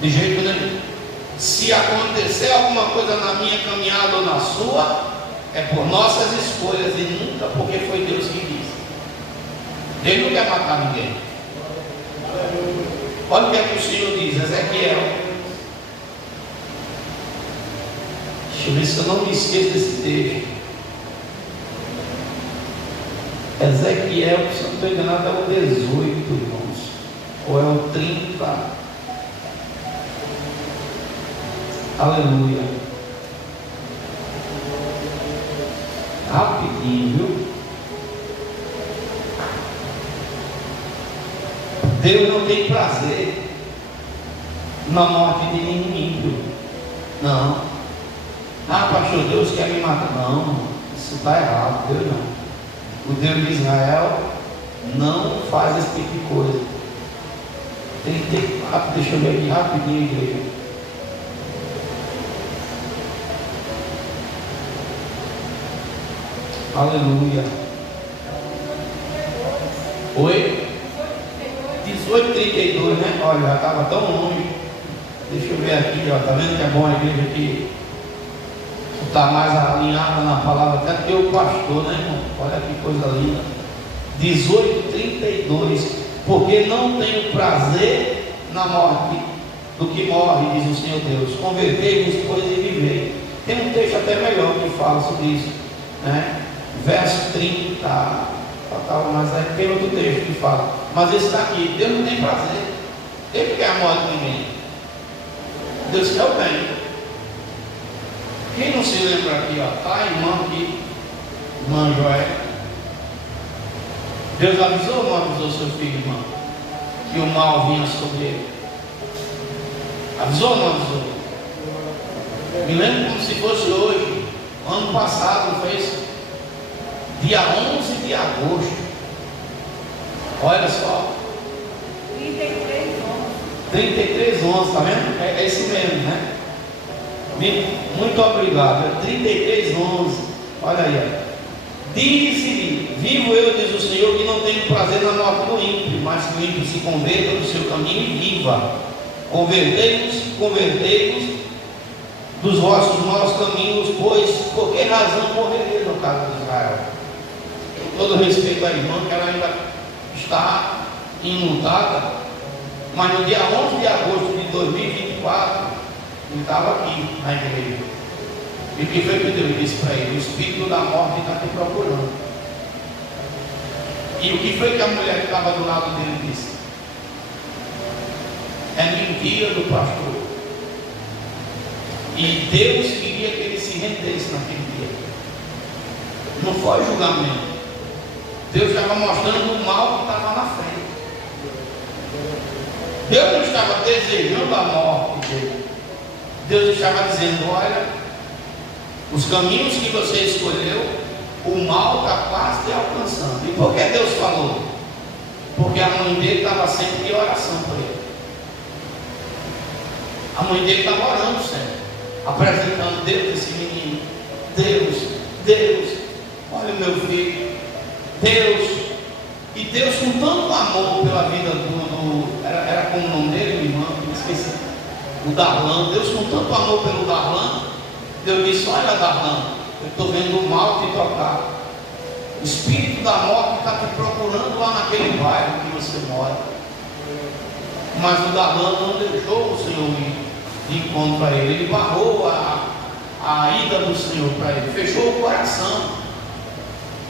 De jeito nenhum. Se acontecer alguma coisa na minha caminhada ou na sua, é por nossas escolhas e nunca porque foi Deus que disse. Deus não quer matar ninguém. Olha o que é que o Senhor diz, Ezequiel. Deixa eu ver se eu não me esqueço desse texto. Ezequiel, se eu não estou enganado, é o 18, irmãos, ou é o 30. Aleluia. Rapidinho, viu? Deus não tem prazer na morte de nenhum ímpio. Não. Ah, pastor, Deus quer me matar. Não, isso está errado. Deus não. O Deus de Israel não faz esse tipo de coisa. 34, deixa eu ver aqui rapidinho, igreja. Aleluia. Oi? 18:32, né? Olha, já estava tão longe. Deixa eu ver aqui, ó. Tá vendo que é bom a igreja aqui? Está mais alinhada na palavra até que o pastor, né, irmão? Olha que coisa linda. 18:32. Porque não tenho prazer na morte do que morre, diz o Senhor Deus. Convertei-vos, pois, e vivei. Tem um texto até melhor que fala sobre isso, né? Verso 30, mas aí tem outro texto que fala, mas esse está aqui: Deus não tem prazer, Ele quer a morte de ninguém, Deus quer o bem. Quem não se lembra aqui, ó, tá a irmã aqui, irmã Joé, Deus avisou ou não avisou seu filho, irmã, que o mal vinha sobre ele? Avisou ou não avisou? Me lembro como se fosse hoje, ano passado, não foi isso? Dia 11 de agosto. Olha só. 33:11, tá vendo? É esse mesmo, né? Muito obrigado. É 33:11. Olha aí, ó. Diz-lhe: vivo eu, diz o Senhor, que não tenho prazer na morte do ímpio, mas que o ímpio se converta do seu caminho e viva. Convertei-vos dos vossos maus caminhos, pois por que razão morrereis no caso de Israel? Com todo respeito à irmã, que ela ainda está enlutada, mas no dia 11 de agosto de 2024, ele estava aqui na igreja. E o que foi que Deus disse para ele? O espírito da morte está te procurando. E o que foi que a mulher que estava do lado dele disse? É mentira do pastor. E Deus queria que ele se rendesse naquele dia. Não foi julgamento. Deus estava mostrando o mal que estava na frente. Deus não estava desejando a morte dele. Deus estava dizendo: olha, os caminhos que você escolheu, o mal está quase te alcançando. E por que Deus falou? Porque a mãe dele estava sempre em oração por ele. A mãe dele estava orando sempre, apresentando Deus esse menino. Deus, olha o meu filho. Deus. E Deus, com tanto amor pela vida era como o nome dele, minha irmã, me esqueci. O Darlan. Deus, com tanto amor pelo Darlan, Deus disse: olha, Darlan, eu estou vendo o mal te tocar. O espírito da morte está te procurando lá naquele bairro que você mora. Mas o Darlan não deixou o Senhor ir de encontro a ele. Ele barrou a ida do Senhor para ele, fechou o coração.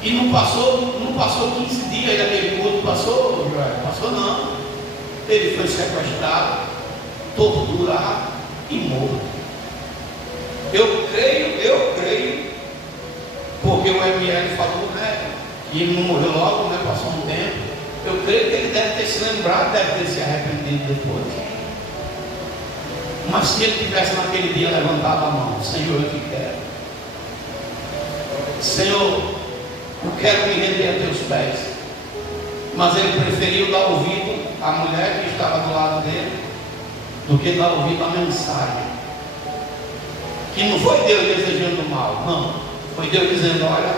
E não passou 15 dias daquele culto. Passou não. Ele foi sequestrado, torturado e morto. Eu creio, porque o ML falou, né, que ele não morreu logo, né, passou um tempo. Eu creio que ele deve ter se lembrado, deve ter se arrependido depois. Mas se ele tivesse naquele dia levantado a mão: Senhor, eu te quero. Senhor, eu quero me render a teus pés. Mas ele preferiu dar ouvido à mulher que estava do lado dele do que dar ouvido à mensagem. Que não foi Deus desejando mal, não. Foi Deus dizendo: olha,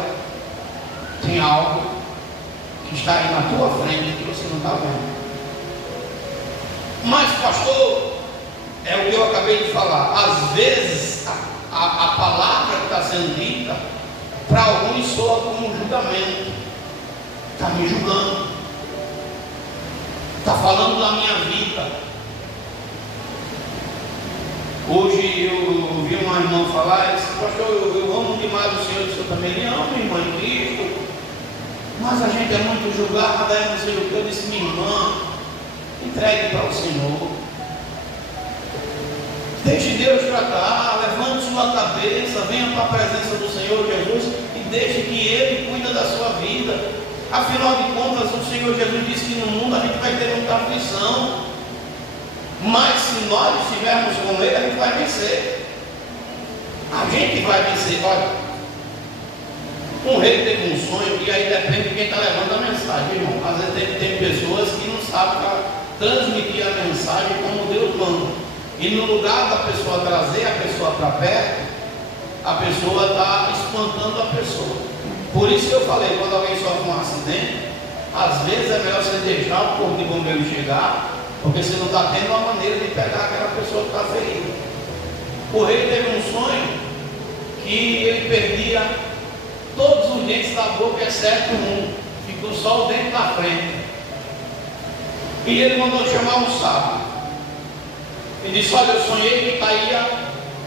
tem algo que está aí na tua frente que você não está vendo. Mas, pastor, é o que eu acabei de falar. Às vezes a palavra que está sendo dita para alguns soa como um julgamento. Está me julgando, está falando da minha vida. Hoje eu ouvi uma irmã falar, ela disse: pastor, eu amo demais o Senhor. Eu disse: eu também lhe amo, irmã, em Cristo, mas a gente é muito julgada, não sei o que. Eu disse: minha irmã, entregue para o Senhor, deixe Deus tratar, levante sua cabeça, venha para a presença do Senhor Jesus e deixe que Ele cuida da sua vida. Afinal de contas, o Senhor Jesus disse que no mundo a gente vai ter muita aflição, mas se nós estivermos com Ele, a gente vai vencer. A gente vai vencer. Olha, um rei teve um sonho, e aí depende de quem está levando a mensagem, irmão. Às vezes tem pessoas que não sabem transmitir a mensagem como Deus manda. E no lugar da pessoa trazer a pessoa para perto, a pessoa está espantando a pessoa. Por isso que eu falei, quando alguém sofre um acidente, às vezes é melhor você deixar o corpo de bombeiro chegar, porque você não está tendo uma maneira de pegar aquela pessoa que está ferida. O rei teve um sonho que ele perdia todos os dentes da boca, exceto um. Ficou só o dente da frente. E ele mandou chamar um sábio. Ele disse: olha, eu sonhei que caía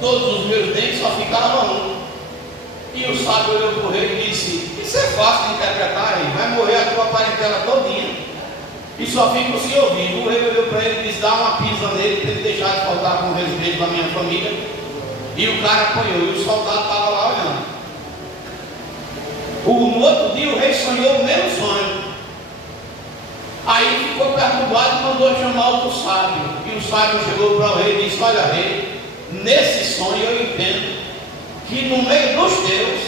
todos os meus dentes, só ficava um. E o sábio olhou para o rei e disse: isso é fácil de interpretar, aí vai morrer a tua parentela todinha e só fica o senhor vivo. O rei olhou para ele e disse: dá uma pisa nele para ele deixar de faltar com o respeito da minha família. E o cara apanhou, e o soldado estava lá olhando. No outro dia o rei sonhou o mesmo sonho. Aí ficou perturbado e mandou chamar outro sábio. E o sábio chegou para o rei e disse: olha, rei, nesse sonho eu entendo que no meio dos teus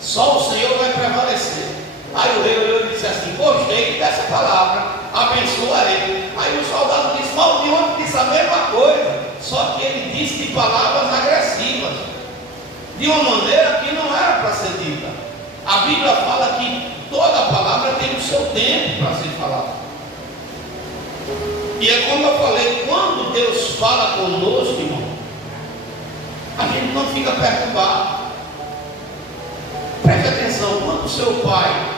só o Senhor vai prevalecer. Aí o rei olhou e disse assim: gostei dessa palavra, abençoa ele. Aí o soldado disse: mas o Senhor disse a mesma coisa, só que ele disse de palavras agressivas, de uma maneira que não era para ser dita. A Bíblia fala que toda palavra tem o seu tempo para ser falada. E é como eu falei, quando Deus fala conosco, irmão, a gente não fica perturbado. Preste atenção, quando o seu pai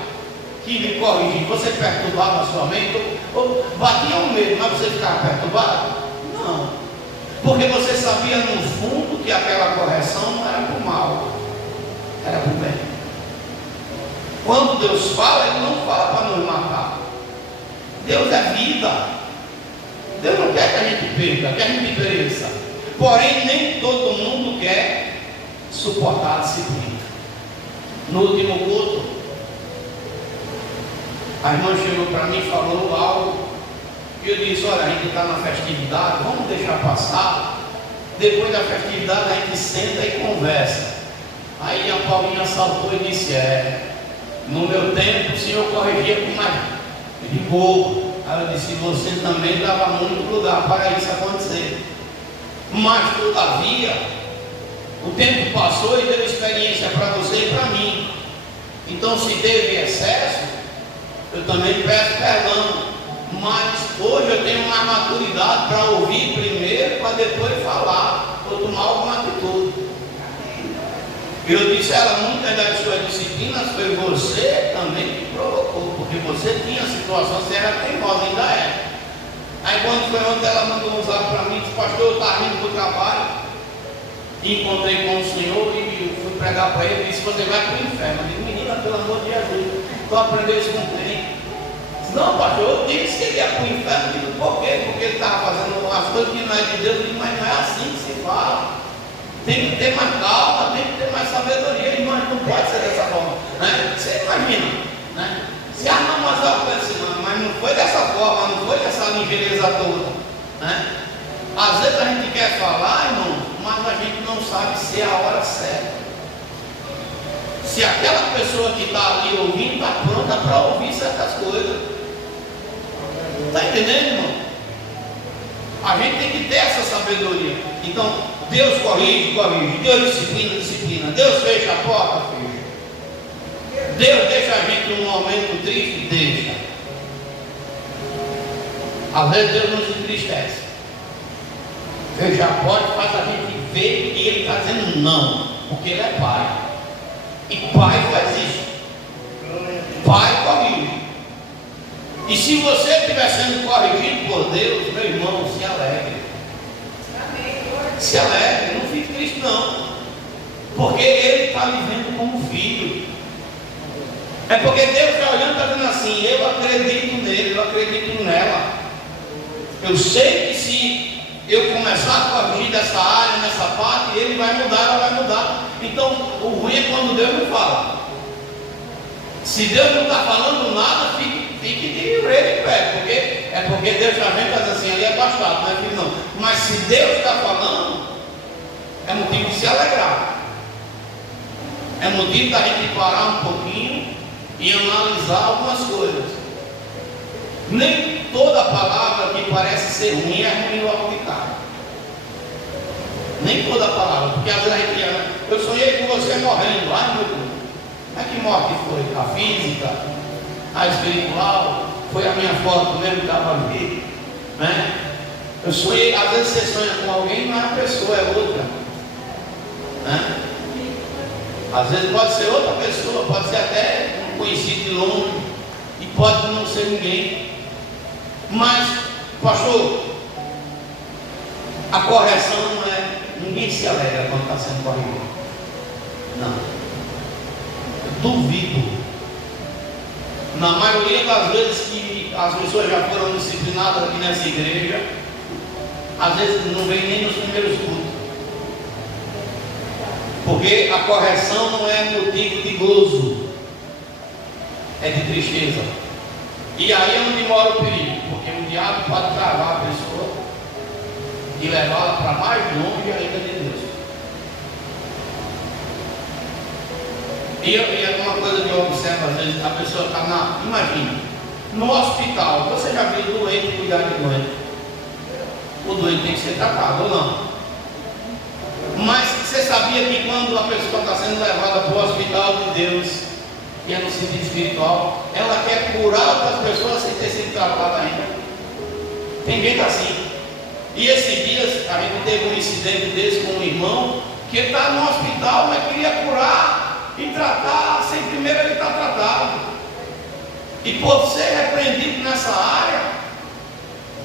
que lhe corrigiu, você perturbava a sua mente, ou batia um medo, mas você ficava perturbado? Não, porque você sabia no fundo que aquela correção não era para o mal, era para o bem. Quando Deus fala, Ele não fala para nos matar. Deus é vida. Deus não quer que a gente perca, que a gente pereça. Porém, nem todo mundo quer suportar a disciplina. No último culto, a irmã chegou para mim e falou algo E eu disse, olha, a gente está na festividade, vamos deixar passar. Depois da festividade a gente senta e conversa. Aí a Paulinha saltou e disse, no meu tempo o senhor corrigia com mais rigor. Aí eu disse, você também dava muito lugar para isso acontecer. Mas todavia, o tempo passou e deu experiência para você e para mim. Então se teve excesso, eu também peço perdão. Mas hoje eu tenho mais maturidade para ouvir primeiro, para depois falar, ou tomar alguma atitude. Eu disse a ela, muitas das suas disciplinas foi você também que provocou, porque você tinha situação, você era teimosa, ainda é. Aí quando foi ontem ela mandou um zap para mim, disse, pastor, eu estava indo para o trabalho, e encontrei com o senhor e fui pregar para ele, e disse, você vai para o inferno. Eu disse, menina, pelo amor de Jesus, tu aprendeu isso com quem? Não, pastor, eu disse que ele ia para o inferno. Eu digo, por quê? Porque ele estava fazendo as coisas que não é de Deus. Eu digo, mas não é assim que se fala. Tem que ter mais calma, tem que ter mais sabedoria. Irmão, não pode ser dessa forma, né? Você imagina, né? Se a mamãe pensa, mas não foi dessa forma, não foi dessa ligeireza toda, né? Às vezes a gente quer falar, irmão, mas a gente não sabe se é a hora certa. Se aquela pessoa que está ali ouvindo está pronta para ouvir certas coisas. Está entendendo, irmão? A gente tem que ter essa sabedoria. Então, Deus corrige, Deus disciplina, Deus fecha a porta, fecha. Deus deixa a gente num momento triste, deixa. Às vezes Deus nos entristece. Fecha a porta e faz a gente ver que Ele está dizendo não, porque Ele é Pai. E Pai faz isso. Pai corrige. E se você estiver sendo corrigido por Deus, meu irmão, se alegre. Se alegre, não fique triste não. Porque Ele está lhe vendo como filho. É porque Deus está olhando e está dizendo assim, eu acredito nele, eu acredito nela. Eu sei que se eu começar a corrigir dessa área, nessa parte, ele vai mudar, ela vai mudar. Então, o ruim é quando Deus não fala. Se Deus não está falando nada, fique de orelha em pé, porque Deus também está dizendo assim, ali é bastado, não é filho não. Mas se Deus está falando, é motivo de se alegrar. É motivo da gente parar um pouquinho e analisar algumas coisas. Nem toda palavra que parece ser ruim é ruim logo de cara. Nem toda palavra, porque às vezes a gente, eu sonhei com você morrendo, ai meu Deus. Como é que morte foi? A física, a espiritual, foi a minha foto mesmo que estava ali, né? Eu sonhei, às vezes você sonha com alguém, não é uma pessoa, é outra, né? Às vezes pode ser outra pessoa, pode ser até um conhecido de longe, e pode não ser ninguém. Mas, pastor, a correção não é, ninguém se alegra quando está sendo corrigido. Não. Duvido. Na maioria das vezes que as pessoas já foram disciplinadas aqui nessa igreja, às vezes não vem nem nos primeiros cultos. Porque a correção não é motivo de gozo, é de tristeza. E aí é onde mora o perigo, porque o diabo pode travar a pessoa e levá-la para mais longe ainda de Deus. E uma coisa que eu observo, às vezes, a pessoa está imagina, no hospital, você já viu o doente cuidar de doente? O doente tem que ser tratado ou não? Mas você sabia que quando a pessoa está sendo levada para o hospital de Deus, e é no sentido espiritual, ela quer curar outras pessoas sem ter sido tratada ainda? Tem gente assim. E esses dias a gente teve um incidente desse com um irmão, que ele está no hospital, mas queria curar e tratar, sem primeiro ele estar tratado. E por ser repreendido nessa área,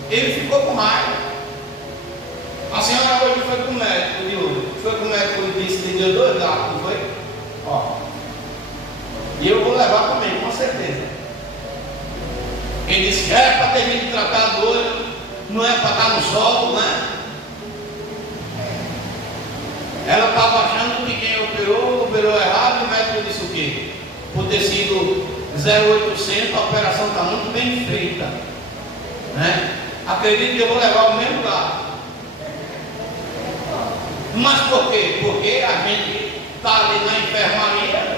ele ficou com raiva. A senhora hoje foi com o médico de hoje. Foi com o médico e disse que deu 2 gatos, não foi? Ó. E eu vou levar também, com certeza. Ele disse que é para ter vindo tratar do olho, não é para estar no sol, né? Ela estava achando que quem operou errado, e o médico disse o quê? Por ter sido 0,800, a operação está muito bem feita, né? Acredito que eu vou levar o mesmo lugar. Mas por quê? Porque a gente está ali na enfermaria,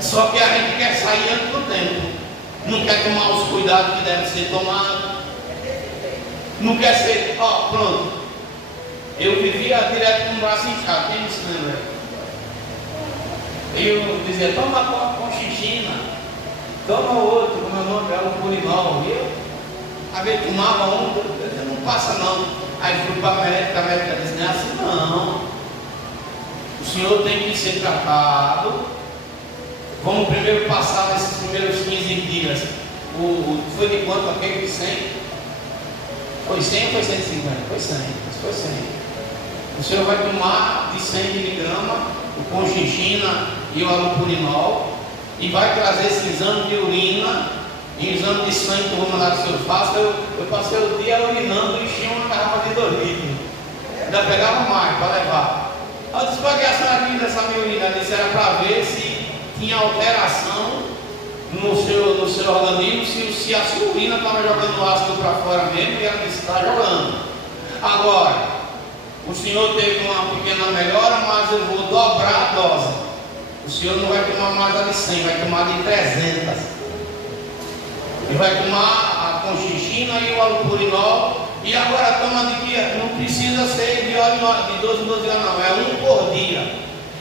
só que a gente quer sair antes do tempo. Não quer tomar os cuidados que devem ser tomados. Não quer ser, pronto. Eu vivia direto com o braço inchado, quem não se lembra? Eu dizia, toma conchichina, toma outro, como é o nome? Era o purinol, viu? Aí ele tomava um, eu dizia, não passa não. Aí fui para a médica disse, não é assim não. O senhor tem que ser tratado. Vamos primeiro passar nesses primeiros 15 dias. Foi de quanto aquele de 100? Foi 100 ou foi 150? Foi 100, foi 100. O senhor vai tomar de 100 miligramas o conchichina e o alopurinol e vai trazer esse exame de urina e exame de sangue que eu vou mandar que o senhor faça. Eu passei o dia urinando e enchia uma garrafa de 2 litros. Ainda pegava mais para levar. Eu disse, para que a senhora quis essa minha urina? Ela disse, era para ver se tinha alteração no seu organismo, se a sua urina estava jogando ácido para fora mesmo, e ela disse, está jogando. Agora, o senhor teve uma pequena melhora, mas eu vou dobrar a dose. O senhor não vai tomar mais a de 100, vai tomar de 300. E vai tomar a conchichina e o alopurinol. E agora toma de dia, não precisa ser de hora em hora, de 12 em 12 horas não, é 1 por dia.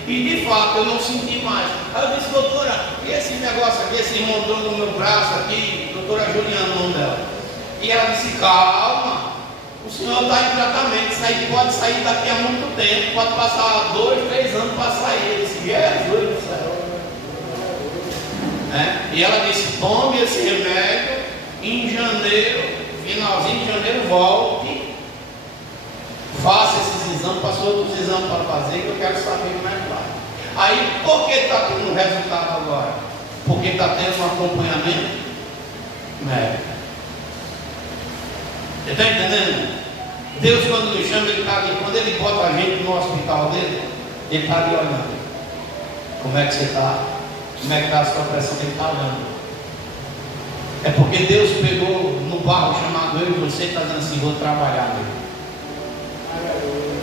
E de fato eu não senti mais. Aí eu disse, doutora, e esse negócio aqui, esse montão no meu braço aqui, doutora Juliana, o nome dela. E ela disse, calma, o senhor está em tratamento, isso aí pode sair daqui a muito tempo, pode passar 2, 3 anos para sair. Eu disse, Jesus do céu. E ela disse, tome esse remédio, em janeiro, finalzinho de janeiro, volte, faça esses exames, passou outros exames para fazer, que eu quero saber como é que vai. Aí, por que está tendo resultado agora? Porque está tendo um acompanhamento médico. Você está entendendo? Deus, quando nos chama, Ele está ali. Quando Ele bota a gente no hospital dele, Ele está ali olhando. Como é que você está? Como é que está a sua pressão? Ele está olhando. É porque Deus pegou no barro chamado eu e você, está dizendo assim, vou trabalhar nele.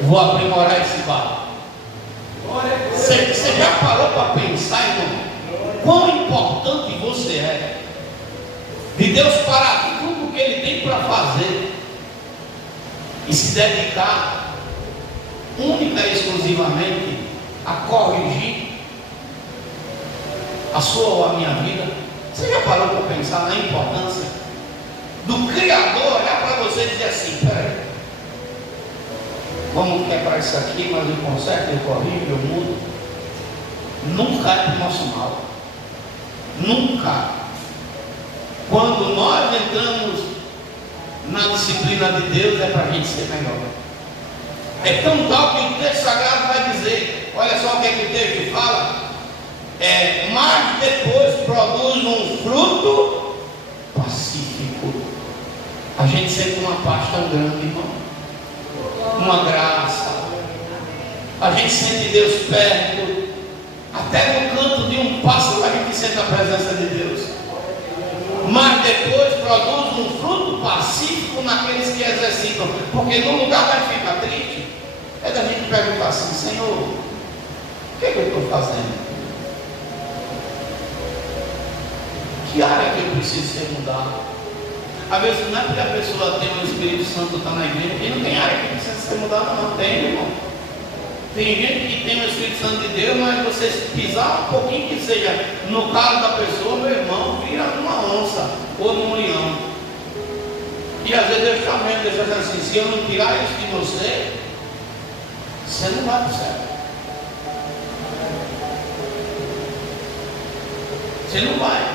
Vou aprimorar esse barro. Você já parou para pensar, irmão? Quão importante você é? De Deus parar tudo o que Ele tem para fazer e se dedicar única e exclusivamente a corrigir a sua ou a minha vida. Você já parou para pensar na importância do Criador olhar para você e dizer assim, peraí, vamos quebrar isso aqui, mas eu conserto, eu corrijo, eu mudo. Nunca é para o nosso mal. Nunca. Quando nós entramos na disciplina de Deus, é para a gente ser melhor. É tão tal que o texto sagrado vai dizer, olha só o que, o texto fala, mas depois produz um fruto pacífico. A gente sente uma paz tão grande, irmão. Uma graça. A gente sente Deus perto. Até no canto de um pássaro a gente sente a presença de Deus. Mas depois produz um fruto pacífico naqueles que exercitam. Porque no lugar vai ficar triste. É da gente perguntar assim, Senhor, o que é que eu estou fazendo? Que área que eu preciso ser mudado? Às vezes não é porque a pessoa tem o Espírito Santo, está na igreja, e não tem área que precisa ser mudada, não tem, irmão. Tem gente que tem o Espírito Santo de Deus, mas você pisar um pouquinho que seja no carro da pessoa, meu irmão, vira numa onça ou num leão. E às vezes Deus está vendo, Deus está dizendo assim, se eu não tirar isso de você, você não vai para o céu. Você não vai.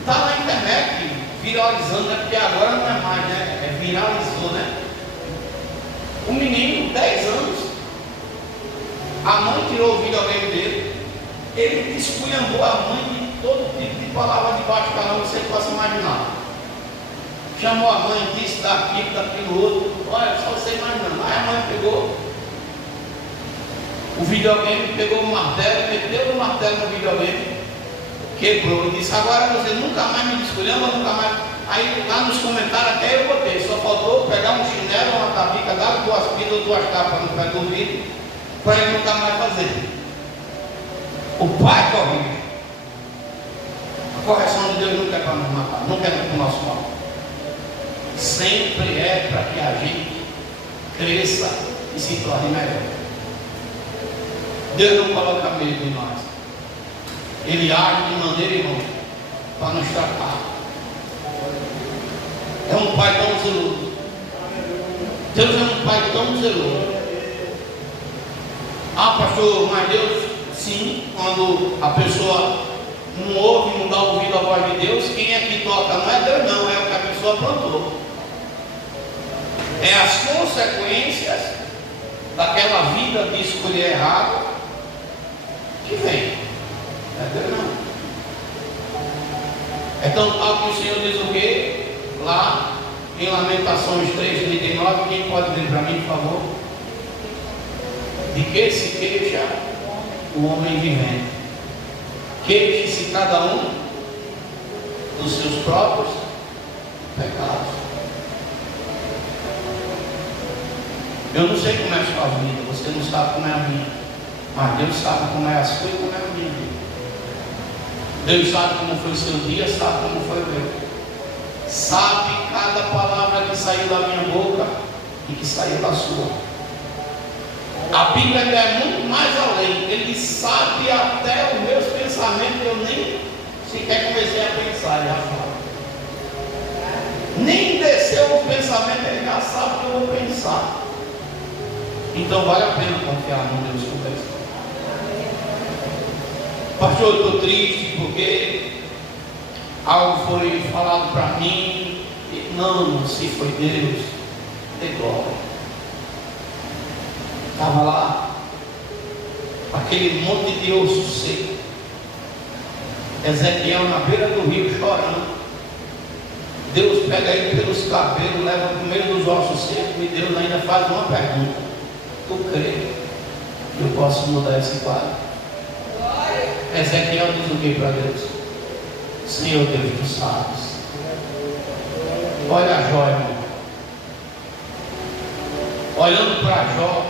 Está na internet, viralizando, né? Porque agora não é mais, né? É viralizou, né? Um menino, 10 anos, a mãe tirou o videogame dele, ele esculhambou a mãe de todo tipo de palavra de baixo calão que você possa imaginar. Chamou a mãe, disse daquilo outro, olha, só você imaginando. Aí a mãe pegou o videogame, pegou o martelo, meteu o martelo no videogame, quebrou e disse, agora você nunca mais me desculhamba, nunca mais. Aí lá nos comentários até eu botei, só faltou pegar um chinelo, uma tabica, dar 2 pilhas, 2 capas no pé do ouvido, para ele nunca mais fazer. O pai corrige. A correção de Deus nunca é para nos matar, nunca é para o nosso mal. Sempre é para que a gente cresça e se torne melhor. Deus não coloca medo em nós. Ele age de maneira irmã para nos tratar. É um pai tão zeloso. Deus é um pai tão zeloso. Ah, pastor, mas Deus, sim, quando a pessoa não ouve, não dá ouvido à voz de Deus, quem é que toca? Não é Deus, não, é o que a pessoa plantou. É as consequências daquela vida de escolher errado que vem. Não é Deus, não. É tão tal que o Senhor diz o quê? Lá em Lamentações 3:39, quem pode ler para mim, por favor? De que se queixa o homem vivente? Queixe-se cada um dos seus próprios pecados. Eu não sei como é a sua vida, você não sabe como é a minha, mas Deus sabe como é a sua e como é a minha vida. Deus sabe como foi o seu dia, sabe como foi o meu. Sabe cada palavra que saiu da minha boca e que saiu da sua. A Bíblia ainda é muito mais além. Ele sabe até os meus pensamentos. Eu nem sequer comecei a pensar, já falo. Nem desceu o pensamento, ele já sabe o que eu vou pensar. Então vale a pena confiar no Deus que conversa. Pastor, eu estou triste porque algo foi falado para mim. Não, se foi Deus, dê glória. Estava lá, aquele monte de osso seco, Ezequiel na beira do rio chorando. Deus pega ele pelos cabelos, leva para o meio dos ossos secos e Deus ainda faz uma pergunta: tu crê que eu posso mudar esse quadro? Ezequiel diz o que para Deus? Senhor Deus, tu sabes. Olha a Jó, irmão. Olhando para Jó,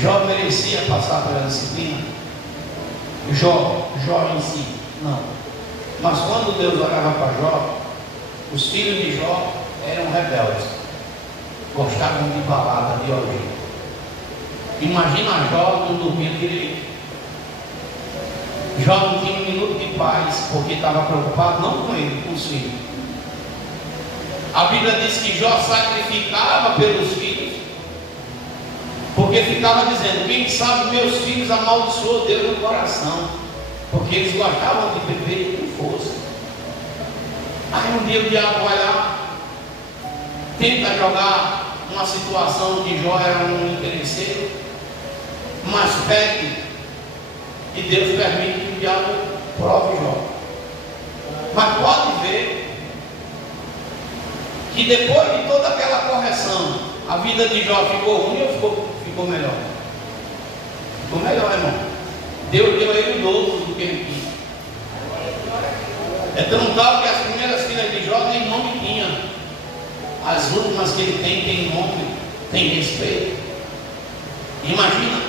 Jó merecia passar pela disciplina. Jó em si, não. Mas quando Deus olhava para Jó, os filhos de Jó eram rebeldes, gostavam de balada, de orgia. Imagina Jó não dormia direito. Jó não tinha um minuto de paz, porque estava preocupado não com ele, com os filhos. A Bíblia diz que Jó sacrificava pelos filhos, porque ficava dizendo: quem sabe meus filhos amaldiçoou Deus no coração, porque eles gostavam de beber com força. Aí um dia o diabo vai lá, tenta jogar uma situação que Jó era um interesseiro, mas pede, e Deus permite que o diabo prove Jó. Mas pode ver que depois de toda aquela correção, a vida de Jó ficou ruim ou ficou melhor? Ficou melhor, irmão. Deus deu a ele o dobro do que ele quis. É tão tal que as primeiras filhas de Jó nem nome tinha. As últimas que ele tem nome, tem respeito. Imagina,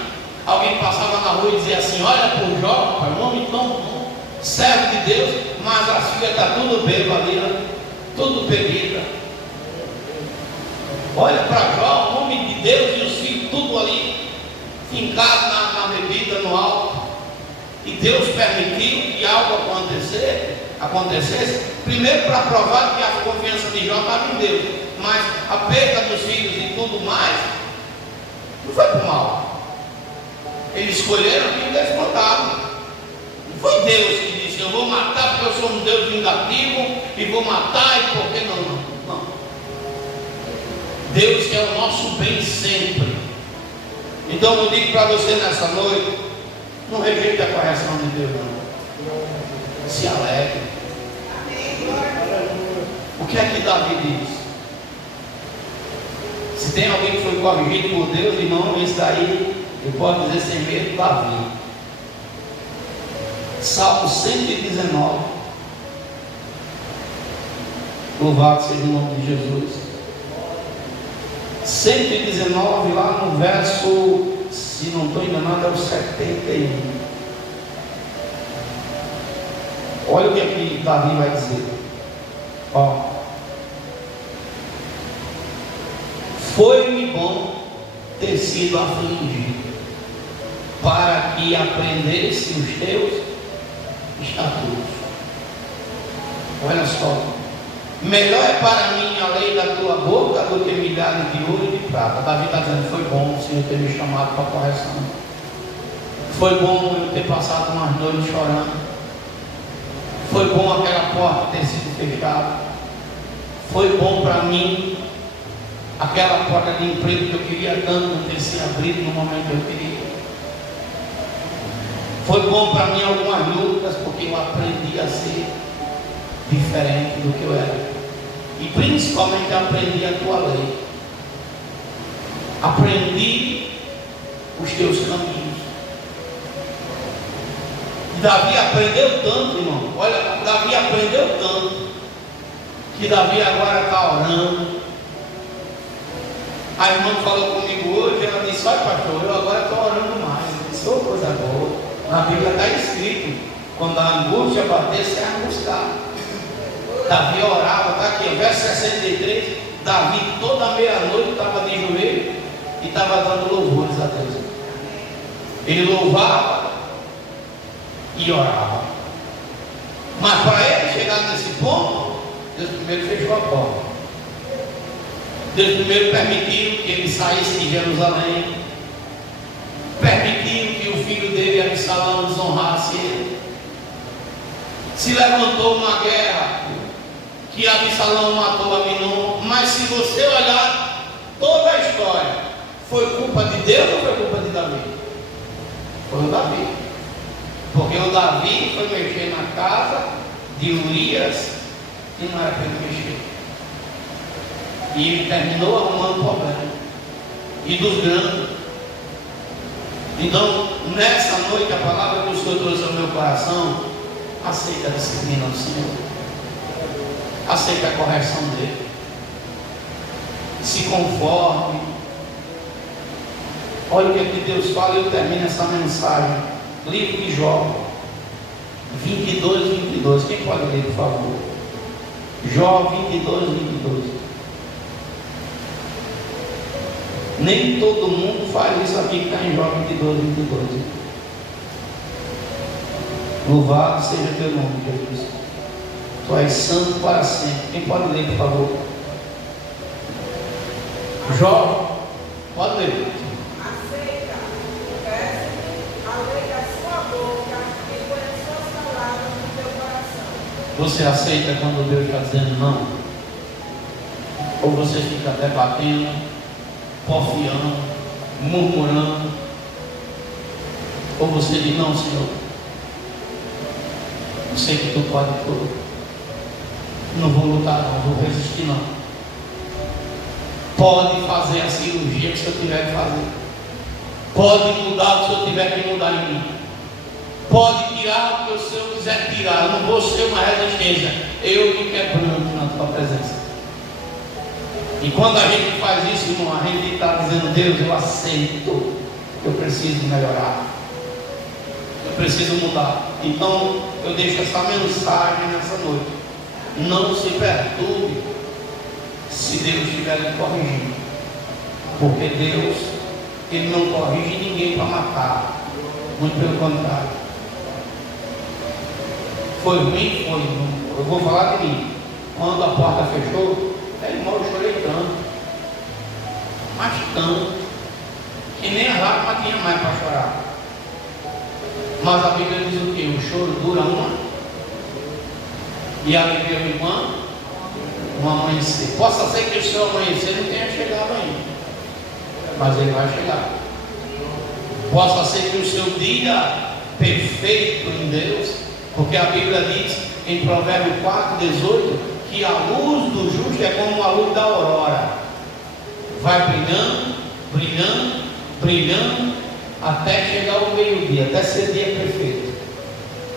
alguém passava na rua e dizia assim: olha por Jó, pai, um homem tão bom, servo de Deus, mas as filhas estão tudo bêbado ali, tudo bebida. Olha para Jó, o homem de Deus, e os filhos tudo ali, fincados na bebida, no álcool. E Deus permitiu que algo acontecesse, primeiro para provar que a confiança de Jó estava em Deus, mas a perda dos filhos e tudo mais, não foi por mal. Eles escolheram aquilo que eles plantaram. Não foi Deus que disse: eu vou matar porque eu sou um Deus vingativo e vou matar e por que não. Deus quer o nosso bem sempre. Então eu digo para você nessa noite: não rejeite a correção de Deus, não. Se alegre. O que é que Davi diz? Se tem alguém que foi corrigido por Deus, irmão, esse daí, eu posso dizer sem medo, Davi. Salmo 119. Louvado seja o nome de Jesus. 119, lá no verso, se não estou enganado, é o 71. Olha o que aqui Davi vai dizer. Ó. Foi-me bom ter sido afligido, para que aprendesse os teus estatutos. Olha só. Melhor é para mim a lei da tua boca do que milhares de ouro e de prata. Davi está dizendo: foi bom o Senhor ter me chamado para a correção. Foi bom eu ter passado umas noites chorando. Foi bom aquela porta ter sido fechada. Foi bom para mim aquela porta de emprego que eu queria tanto não ter se abrido no momento que eu queria. Foi bom para mim algumas lutas, porque eu aprendi a ser diferente do que eu era. E principalmente aprendi a tua lei. Aprendi os teus caminhos. Davi aprendeu tanto, irmão. Olha, Davi aprendeu tanto, que Davi agora está orando. A irmã falou comigo hoje, ela disse: olha, pastor, eu agora estou orando mais. Eu disse: ô, coisa boa. Na Bíblia está escrito: quando a angústia bater, você é angustiar. Davi orava, está aqui, verso 63. Davi toda meia-noite estava de joelho e estava dando louvores a Deus. Ele louvava e orava. Mas para ele chegar nesse ponto, Deus primeiro fechou a porta. Deus primeiro permitiu que ele saísse de Jerusalém. Permitiu que o filho dele, Absalão, desonrasse ele. Se levantou uma guerra que Absalão matou Aminon. Mas se você olhar toda a história, foi culpa de Deus ou foi culpa de Davi? Foi o Davi. Porque o Davi foi mexer na casa de Urias e não era para ele mexer. E ele terminou arrumando o problema. E dos grandes. Então, nessa noite, a palavra que o Senhor trouxe ao meu coração: aceita a disciplina do Senhor. Aceita a correção dele. Se conforme. Olha o que aqui Deus fala, eu termino essa mensagem. Livro de Jó 22. Quem pode ler, por favor? Jó 22. Nem todo mundo faz isso aqui que está em Jó 22. Louvado seja teu nome, Jesus. Tu és santo para sempre. Quem pode ler, por favor? Jó, pode ler. Aceita, peço, a lei da sua boca e põe as suas palavras no teu coração. Você aceita quando Deus está dizendo não? Ou você fica debatendo, porfiando, murmurando? Ou você diz: não, Senhor, eu sei que tu pode tudo. Não vou lutar, não vou resistir, não. Pode fazer a cirurgia que o Senhor tiver que fazer. Pode mudar o que o Senhor tiver que mudar em mim. Pode tirar o que o Senhor quiser tirar. Eu não vou ser uma resistência. Eu me quebrando na tua presença. E quando a gente faz isso, irmão, a gente está dizendo: Deus, eu aceito. Eu preciso melhorar. Eu preciso mudar. Então, eu deixo essa mensagem nessa noite. Não se perturbe se Deus estiver lhe corrigindo. Porque Deus, Ele não corrige ninguém para matar. Muito pelo contrário. Foi ruim? Foi. Eu vou falar de mim. Quando a porta fechou, irmão, eu chorei tanto. Mas tanto. Que nem a lágrima tinha mais para chorar. Mas a Bíblia diz o quê? O choro dura uma. E a alegria do irmão, um amanhecer. Possa ser que o seu amanhecer não tenha chegado ainda, mas ele vai chegar. Possa ser que o seu dia perfeito em Deus, porque a Bíblia diz em Provérbios 4:18 que a luz do justo é como a luz da aurora, vai brilhando, brilhando, brilhando, até chegar ao meio-dia, até ser dia perfeito.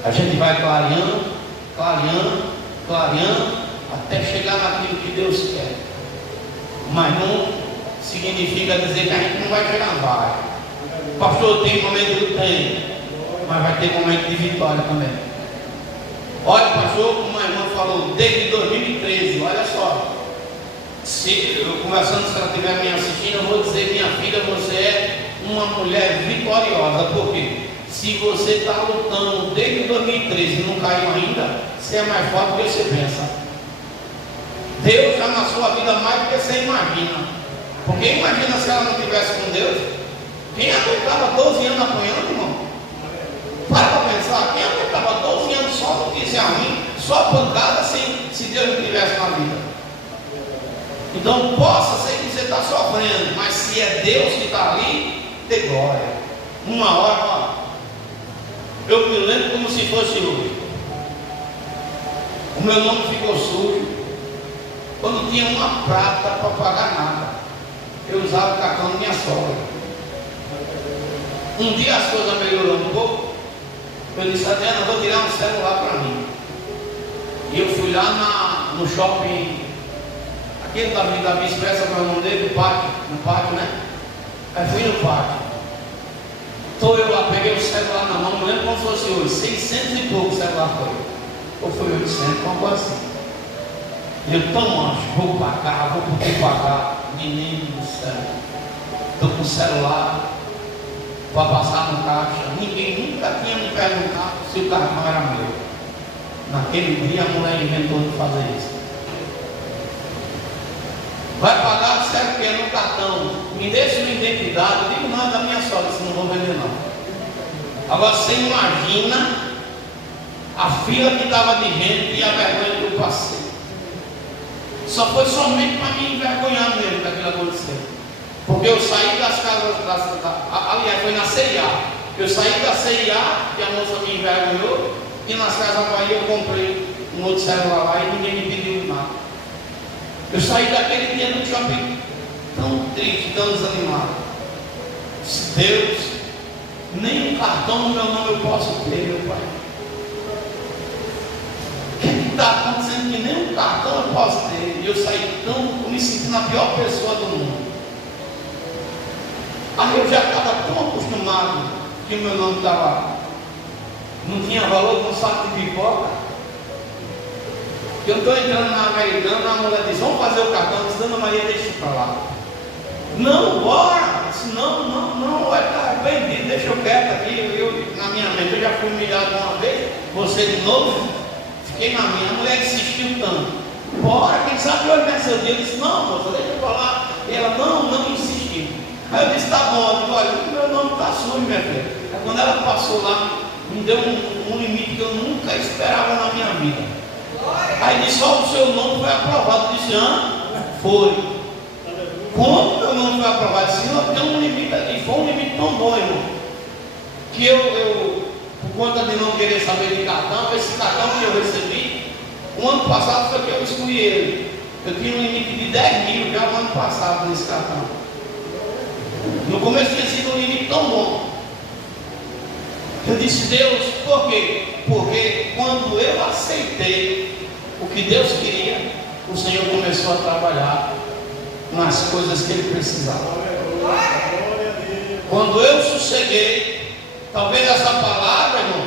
A gente vai clareando, clareando, clareando, até chegar naquilo que Deus quer. Mas não significa dizer que a gente não vai chegar, vai. Pastor, tem momento que tem, mas vai ter momento de vitória também. Olha, pastor, como a irmã falou, desde 2013, olha só. Se eu conversando, se ela estiver me assistindo, eu vou dizer, minha filha, você é uma mulher vitoriosa. Por quê? Se você está lutando desde 2013 e não caiu ainda, você é mais forte do que você pensa. Deus está na sua vida mais do que você imagina. Porque imagina se ela não estivesse com Deus. Quem aguentava 12 anos apanhando, irmão? Para pensar, quem aguentava 12 anos só notícia ruim, só pancada, se Deus não estivesse na vida? Então possa ser que você está sofrendo, mas se é Deus que está ali, dê glória. Uma hora, ó, eu me lembro como se fosse hoje. O meu nome ficou sujo quando tinha uma prata para pagar nada. Eu usava o cartão da minha sogra. Um dia as coisas melhoraram um pouco. Eu disse, Adriana, vou tirar um celular para mim. E eu fui lá no shopping, aquele da Via Expressa, qual é o nome dele? No pátio, né? Aí fui no pátio. Então eu lá, peguei o celular na mão, não lembro como fosse hoje, 600 e pouco o celular foi. Ou foi 800, uma coisa assim. Eu tão acho, vou pagar, vou poder pagar. Menino do céu, estou com o celular para passar no caixa. Ninguém nunca tinha me perguntado se o cartão era meu. Naquele dia a mulher inventou de fazer isso. Vai pagar, sério que é no cartão. Me dê sua identidade. Eu digo, não, é da minha sogra, se não vou vender não. Agora você imagina a fila que estava de gente e a vergonha que eu passei. Só foi somente para me envergonhar mesmo que aquilo aconteceu. Porque eu saí das casas, aliás, foi na CIA. Eu saí da CIA, que a moça me envergonhou, e nas casas Bahia eu comprei um outro celular lá e ninguém me pediu nada. Eu saí daquele dia do shopping tão triste, tão desanimado. Deus, nem um cartão no meu nome eu posso ter, meu pai. O que está acontecendo que nem um cartão eu posso ter? E eu saí eu me sentindo a pior pessoa do mundo. Aí eu já estava tão acostumado que o meu nome estava, não tinha valor com um saco de pipoca. Eu estou entrando na Americana, a mulher diz, vamos fazer o cartão. Eu disse, Dona Maria, deixa para lá. Não, bora. Eu disse, não, vai estar bem, deixa eu quieto aqui. Na minha mente, eu já fui humilhado uma vez, você de novo. Fiquei na minha, a mulher insistiu tanto. Bora, quem sabe hoje não é seu dia. Eu disse, não, moça, deixa eu falar. E ela, não insistiu. Aí eu disse, tá bom. Eu disse, olha, o meu nome está sujo, minha filha. Aí quando ela passou lá, me deu um limite que eu nunca esperava na minha vida. Aí disse, ó, o seu nome foi aprovado. Eu disse, foi. Como meu nome foi aprovado? Eu disse, não, tem um limite ali. Foi um limite tão bom, irmão, que eu por conta de não querer saber de cartão, esse cartão que eu recebi, o ano passado foi que eu excluí ele. Eu tinha um limite de 10 mil já o ano passado nesse cartão. No começo tinha sido um limite tão bom. Eu disse, Deus, por quê? Porque quando eu aceitei o que Deus queria, o Senhor começou a trabalhar nas coisas que Ele precisava. Quando eu sosseguei, talvez essa palavra, irmão,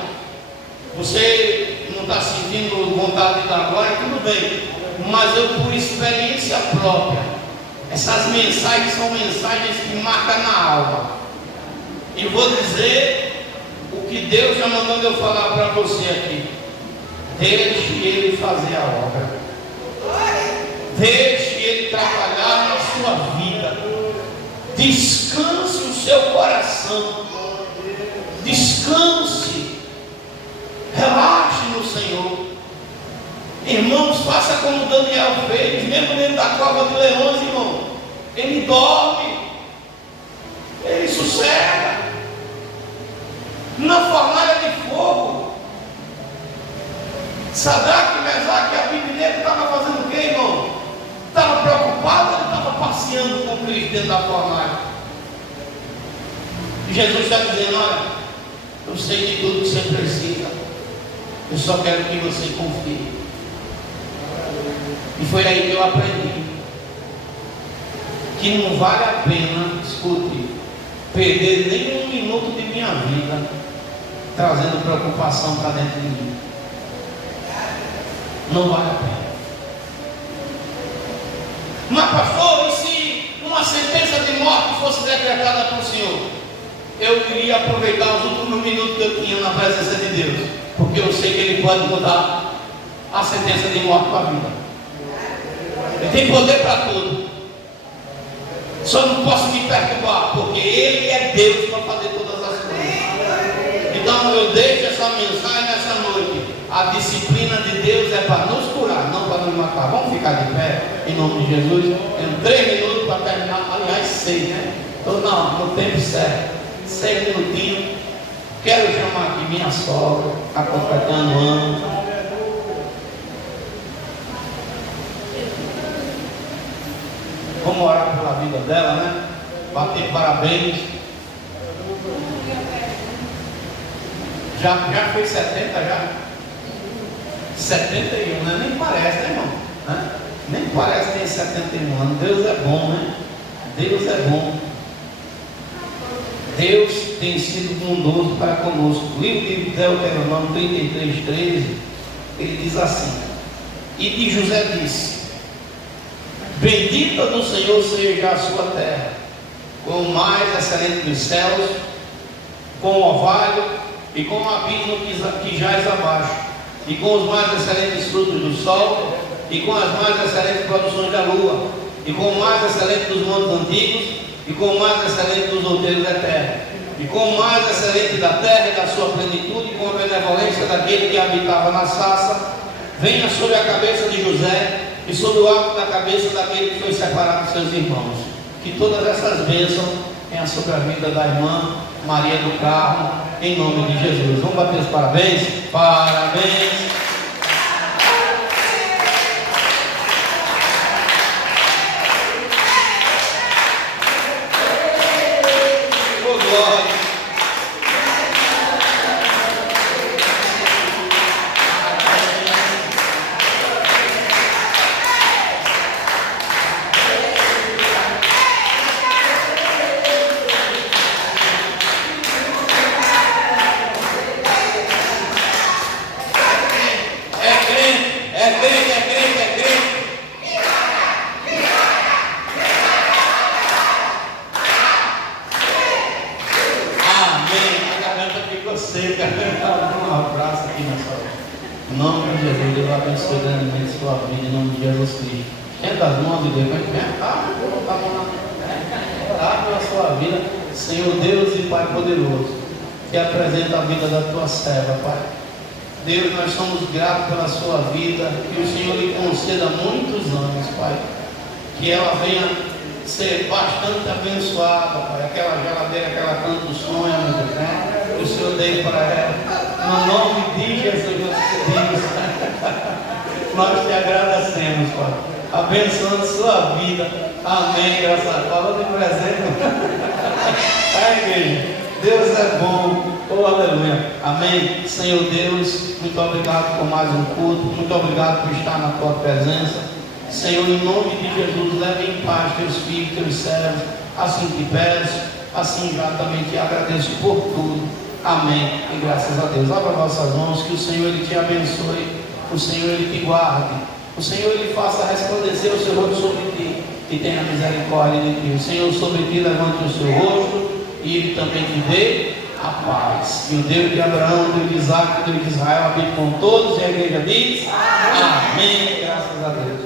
você não está sentindo vontade de dar glória, tudo bem, mas eu, por experiência própria, essas mensagens são mensagens que marcam na alma. E vou dizer o que Deus já mandou eu falar para você aqui. Deixe Ele fazer a obra. Deixe Ele trabalhar na sua vida. Descanse o seu coração. Descanse. Relaxe no Senhor. Irmãos, faça como Daniel fez, mesmo dentro da cova de leões, irmão. Ele dorme. Ele sossega. Na fornalha de fogo. Sadraque, Mesaque e Abednego estavam fazendo o quê, irmão? Estavam preocupados, ele estava passeando com Cristo dentro da fornalha. E Jesus está dizendo, olha, eu sei de tudo que você precisa. Eu só quero que você confie. E foi aí que eu aprendi que não vale a pena, escute, perder nem um minuto de minha vida trazendo preocupação para dentro de mim. Não vale a pena. Mas pastor, e se uma sentença de morte fosse decretada para o Senhor? Eu iria aproveitar os últimos minutos que eu tinha na presença de Deus, porque eu sei que Ele pode mudar a sentença de morte para a vida. Ele tem poder para tudo. Só não posso me perturbar, porque Ele é Deus para fazer todas as coisas. Então eu deixo essa mensagem nessa noite. A disciplina de Deus é para nos curar, não para nos matar. Vamos ficar de pé, em nome de Jesus. Tenho 3 minutos para terminar, aliás 6, né? Então não, no tempo certo, 6 minutinhos. Quero chamar aqui minha sogra, está completando anos. Vamos orar pela vida dela, né? Bater parabéns. Já fez 70 já? 71, né? Nem parece, né, irmão? Né? Nem parece que tem 71 anos. Deus é bom, né? Deus é bom. Deus tem sido bondoso para conosco. O livro de Deuteronômio 33:13, ele diz assim: e de José disse: bendita do Senhor seja a sua terra, com o mais excelente dos céus, com o orvalho e com o abismo que jaz abaixo, e com os mais excelentes frutos do sol, e com as mais excelentes produções da lua, e com o mais excelente dos montes antigos, e com o mais excelente dos outeiros da terra, e com o mais excelente da terra e da sua plenitude, e com a benevolência daquele que habitava na sarça, venha sobre a cabeça de José e sobre o alto da cabeça daquele que foi separado dos seus irmãos. Que todas essas bênçãos venham sobre a vida da irmã Maria do Carmo, em nome de Jesus. Vamos bater os parabéns? Parabéns! Oh, glória! Um abraço aqui na sua vida. Em nome de Jesus, Deus abençoe grandemente a sua vida, em nome de Jesus Cristo. Tenta as mãos de Deus, mas vem cá, vou botar a mão na orar pela sua vida, Senhor Deus e Pai poderoso, que apresenta a vida da tua serva, Pai. Deus, nós somos gratos pela sua vida, que o Senhor lhe conceda muitos anos, Pai, que ela venha ser bastante abençoada, Pai. Aquela geladeira que ela tanto sonha, meu Deus, né? O Senhor dê para ela, no nome de Jesus, nós pedimos, nós te agradecemos, Pai, abençoando sua vida, amém, graças a Deus. Falou de presente, ai, igreja, Deus é bom, oh, aleluia, amém. Senhor Deus, muito obrigado por mais um culto, muito obrigado por estar na tua presença, Senhor, em nome de Jesus, leve em paz teus filhos, teus servos, assim te peço, assim já também te agradeço por tudo. Amém. E graças a Deus. Abra vossas mãos, que o Senhor Ele te abençoe, o Senhor Ele te guarde, o Senhor Ele faça resplandecer o seu rosto sobre ti e tenha misericórdia de ti. O Senhor sobre ti levante o seu rosto e Ele também te dê a paz. E o Deus de Abraão, o Deus de Isaac, o Deus de Israel habite com todos, e a igreja diz amém. Graças a Deus.